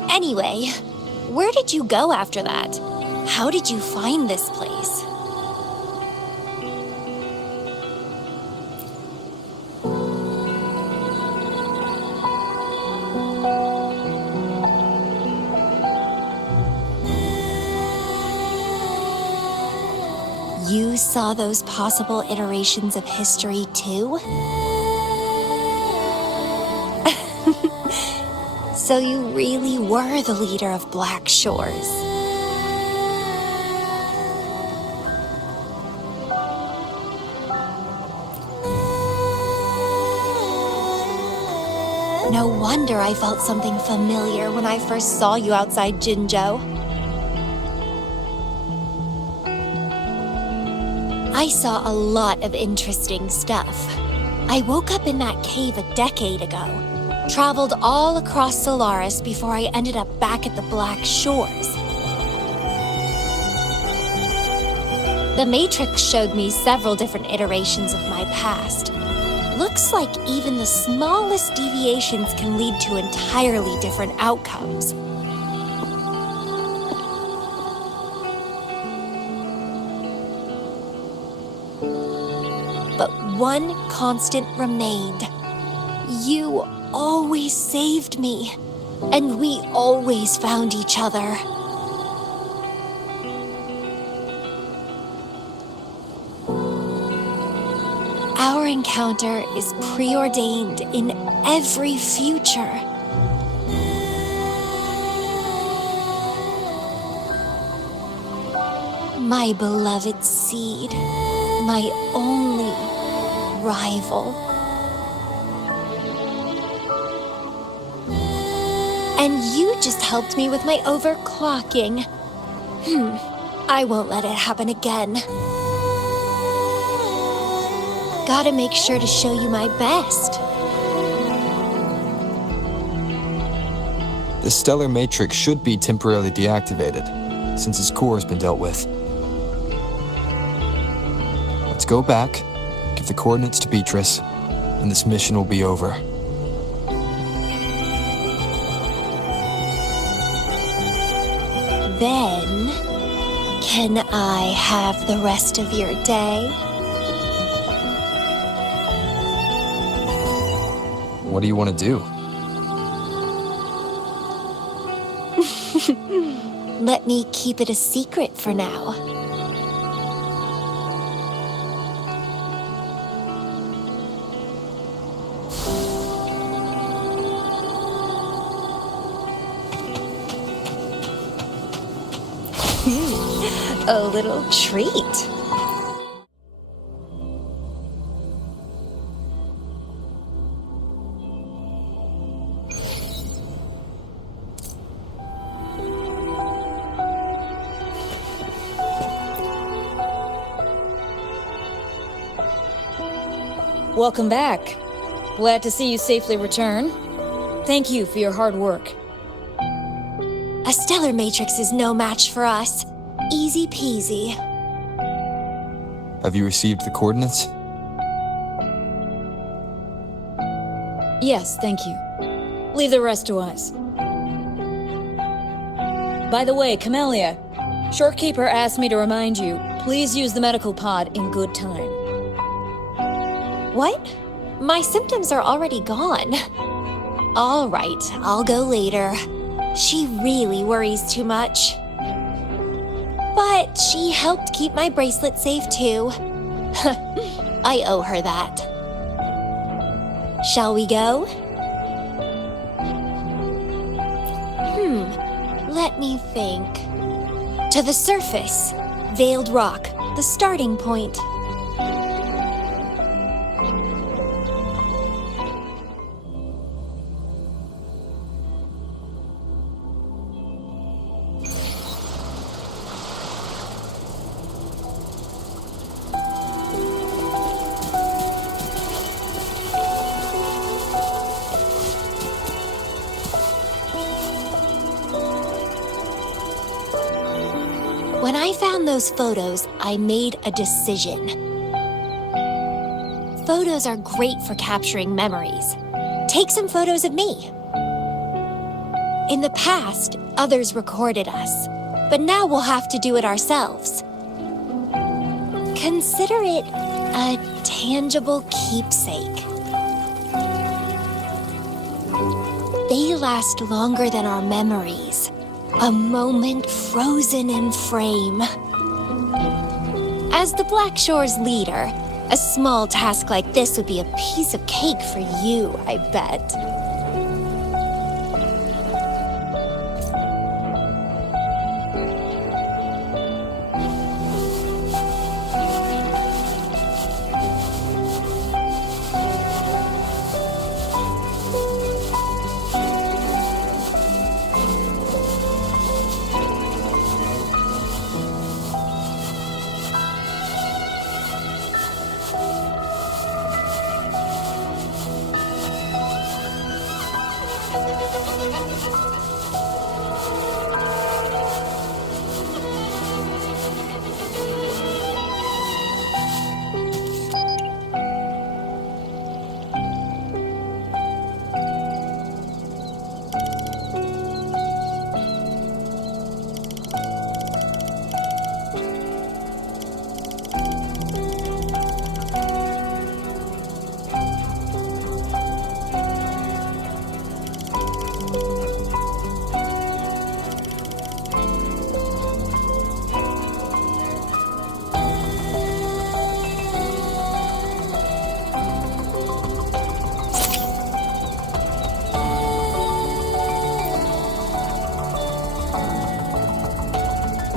Anyway, where did you go after that? How did you find this place? You saw those possible iterations of history too? So you really were the leader of Black Shores. No wonder I felt something familiar when I first saw you outside Jinzhou. I saw a lot of interesting stuff. I woke up in that cave a decade ago. Traveled all across Solaris before I ended up back at the Black Shores. The Matrix showed me several different iterations of my past. Looks like even the smallest deviations can lead to entirely different outcomes. But one constant remained. You always saved me, and we always found each other. Our encounter is preordained in every future. My beloved seed, my only rival. And you just helped me with my overclocking. I won't let it happen again. Gotta make sure to show you my best. The stellar matrix should be temporarily deactivated, since its core has been dealt with. Let's go back, give the coordinates to Beatrice, and this mission will be over. Then, can I have the rest of your day? What do you want to do? Let me keep it a secret for now. A little treat. Welcome back. Glad to see you safely return. Thank you for your hard work. A stellar matrix is no match for us. Easy peasy. Have you received the coordinates? Yes, thank you. Leave the rest to us. By the way, Camellya, Shorekeeper asked me to remind you, please use the medical pod in good time. What? My symptoms are already gone. All right, I'll go later. She really worries too much. But she helped keep my bracelet safe too. I owe her that. Shall we go? Let me think. To the surface. Veiled Rock, the starting point. When I found those photos, I made a decision. Photos are great for capturing memories. Take some photos of me. In the past, others recorded us, but now we'll have to do it ourselves. Consider it a tangible keepsake. They last longer than our memories. A moment frozen in frame. As the Black Shore's leader, a small task like this would be a piece of cake for you, I bet.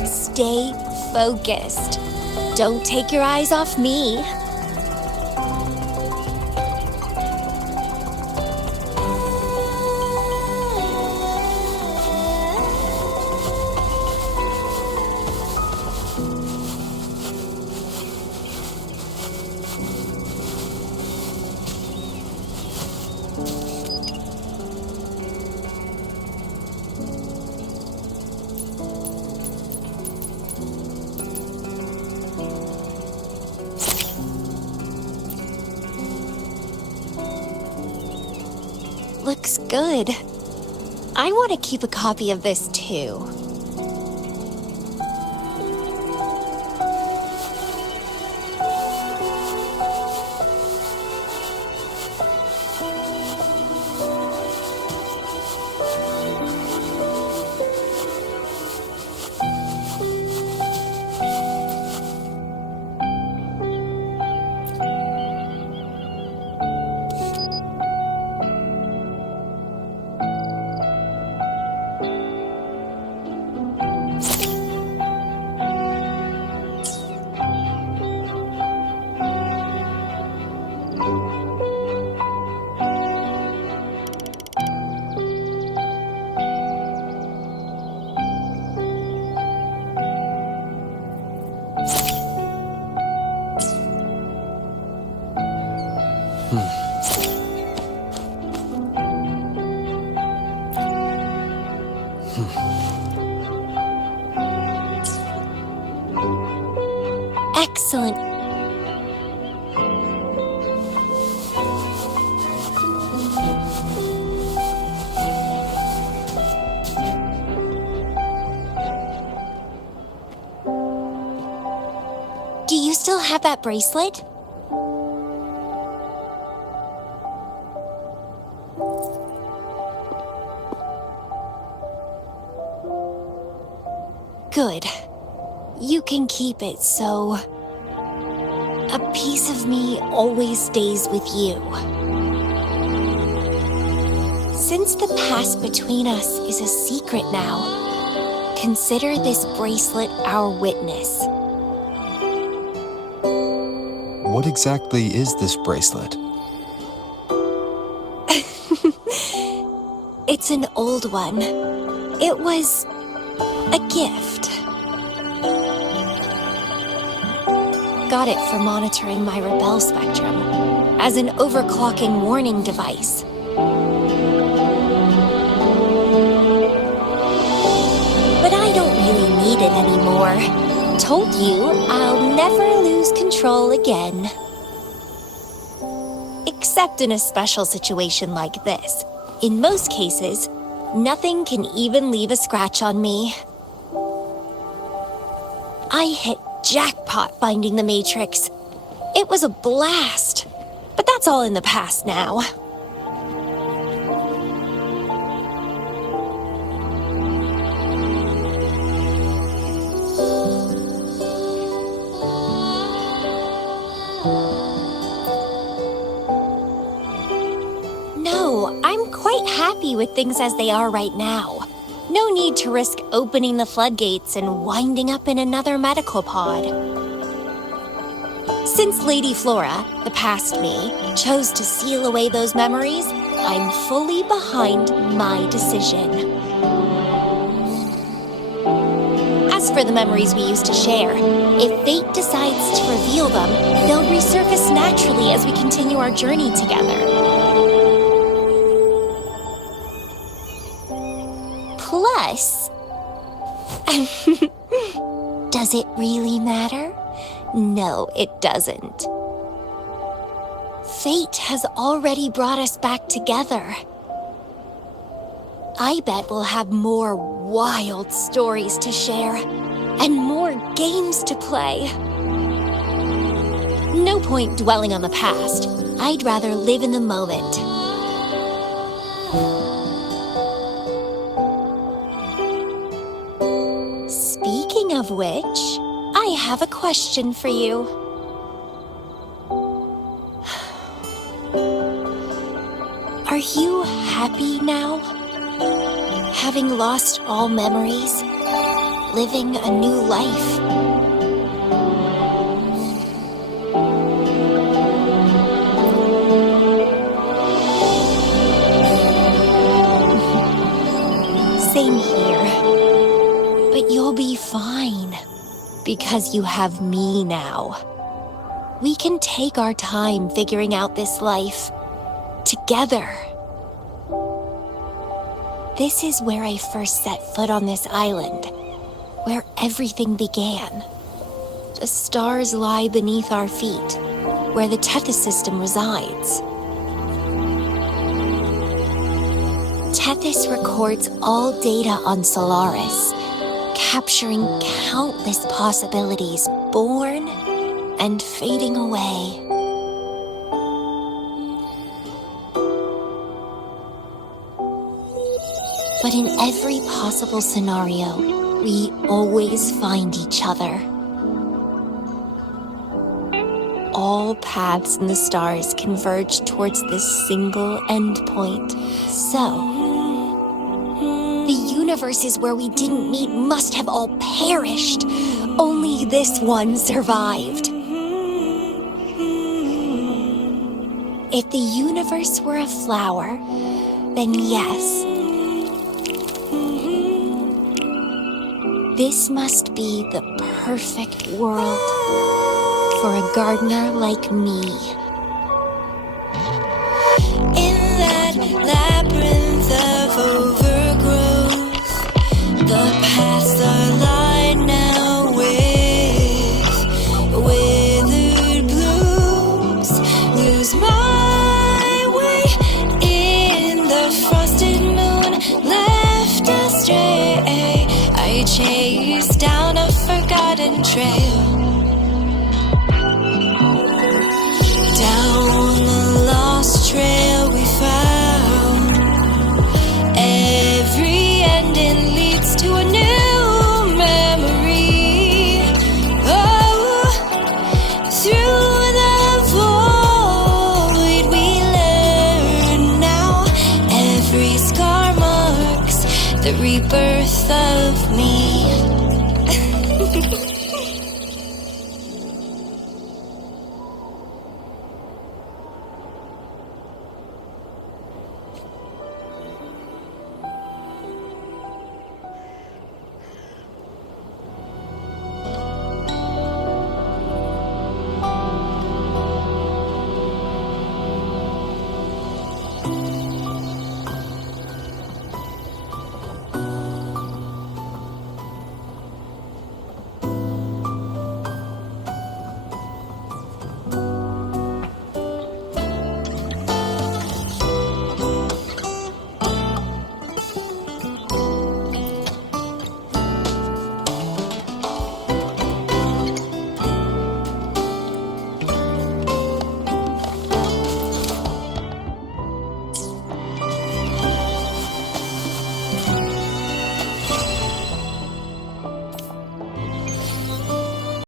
Stay focused. Don't take your eyes off me. Looks good. I want to keep a copy of this too. Excellent. Do you still have that bracelet? Good. You can keep it, so a piece of me always stays with you. Since the past between us is a secret now, consider this bracelet our witness. What exactly is this bracelet? It's an old one. It was a gift. Got it for monitoring my rebel spectrum as an overclocking warning device. But I don't really need it anymore. Told you I'll never lose control again. Except in a special situation like this. In most cases, nothing can even leave a scratch on me. I hit jackpot finding the Matrix. It was a blast. But that's all in the past now. No, I'm quite happy with things as they are right now. No need to risk opening the floodgates and winding up in another medical pod. Since Lady Flora, the past me, chose to seal away those memories, I'm fully behind my decision. As for the memories we used to share, if fate decides to reveal them, they'll resurface naturally as we continue our journey together. Plus, does it really matter? No, it doesn't. Fate has already brought us back together. I bet we'll have more wild stories to share and more games to play. No point dwelling on the past. I'd rather live in the moment. Speaking of which, I have a question for you. Are you happy now? Having lost all memories? Living a new life? Same here. But you'll be fine. Because you have me now. We can take our time figuring out this life. Together. This is where I first set foot on this island. Where everything began. The stars lie beneath our feet. Where the Tethys system resides. Tethys records all data on Solaris, capturing countless possibilities born and fading away. But in every possible scenario, we always find each other. All paths in the stars converge towards this single endpoint. So, the universes where we didn't meet must have all perished. Only this one survived. If the universe were a flower, then yes. This must be the perfect world for a gardener like me. In that labyrinth of overgrowth, the paths are lined now with trail. Down the lost trail we found. Every ending leads to a new memory. Oh, through the void we learn now. Every scar marks the rebirth of me.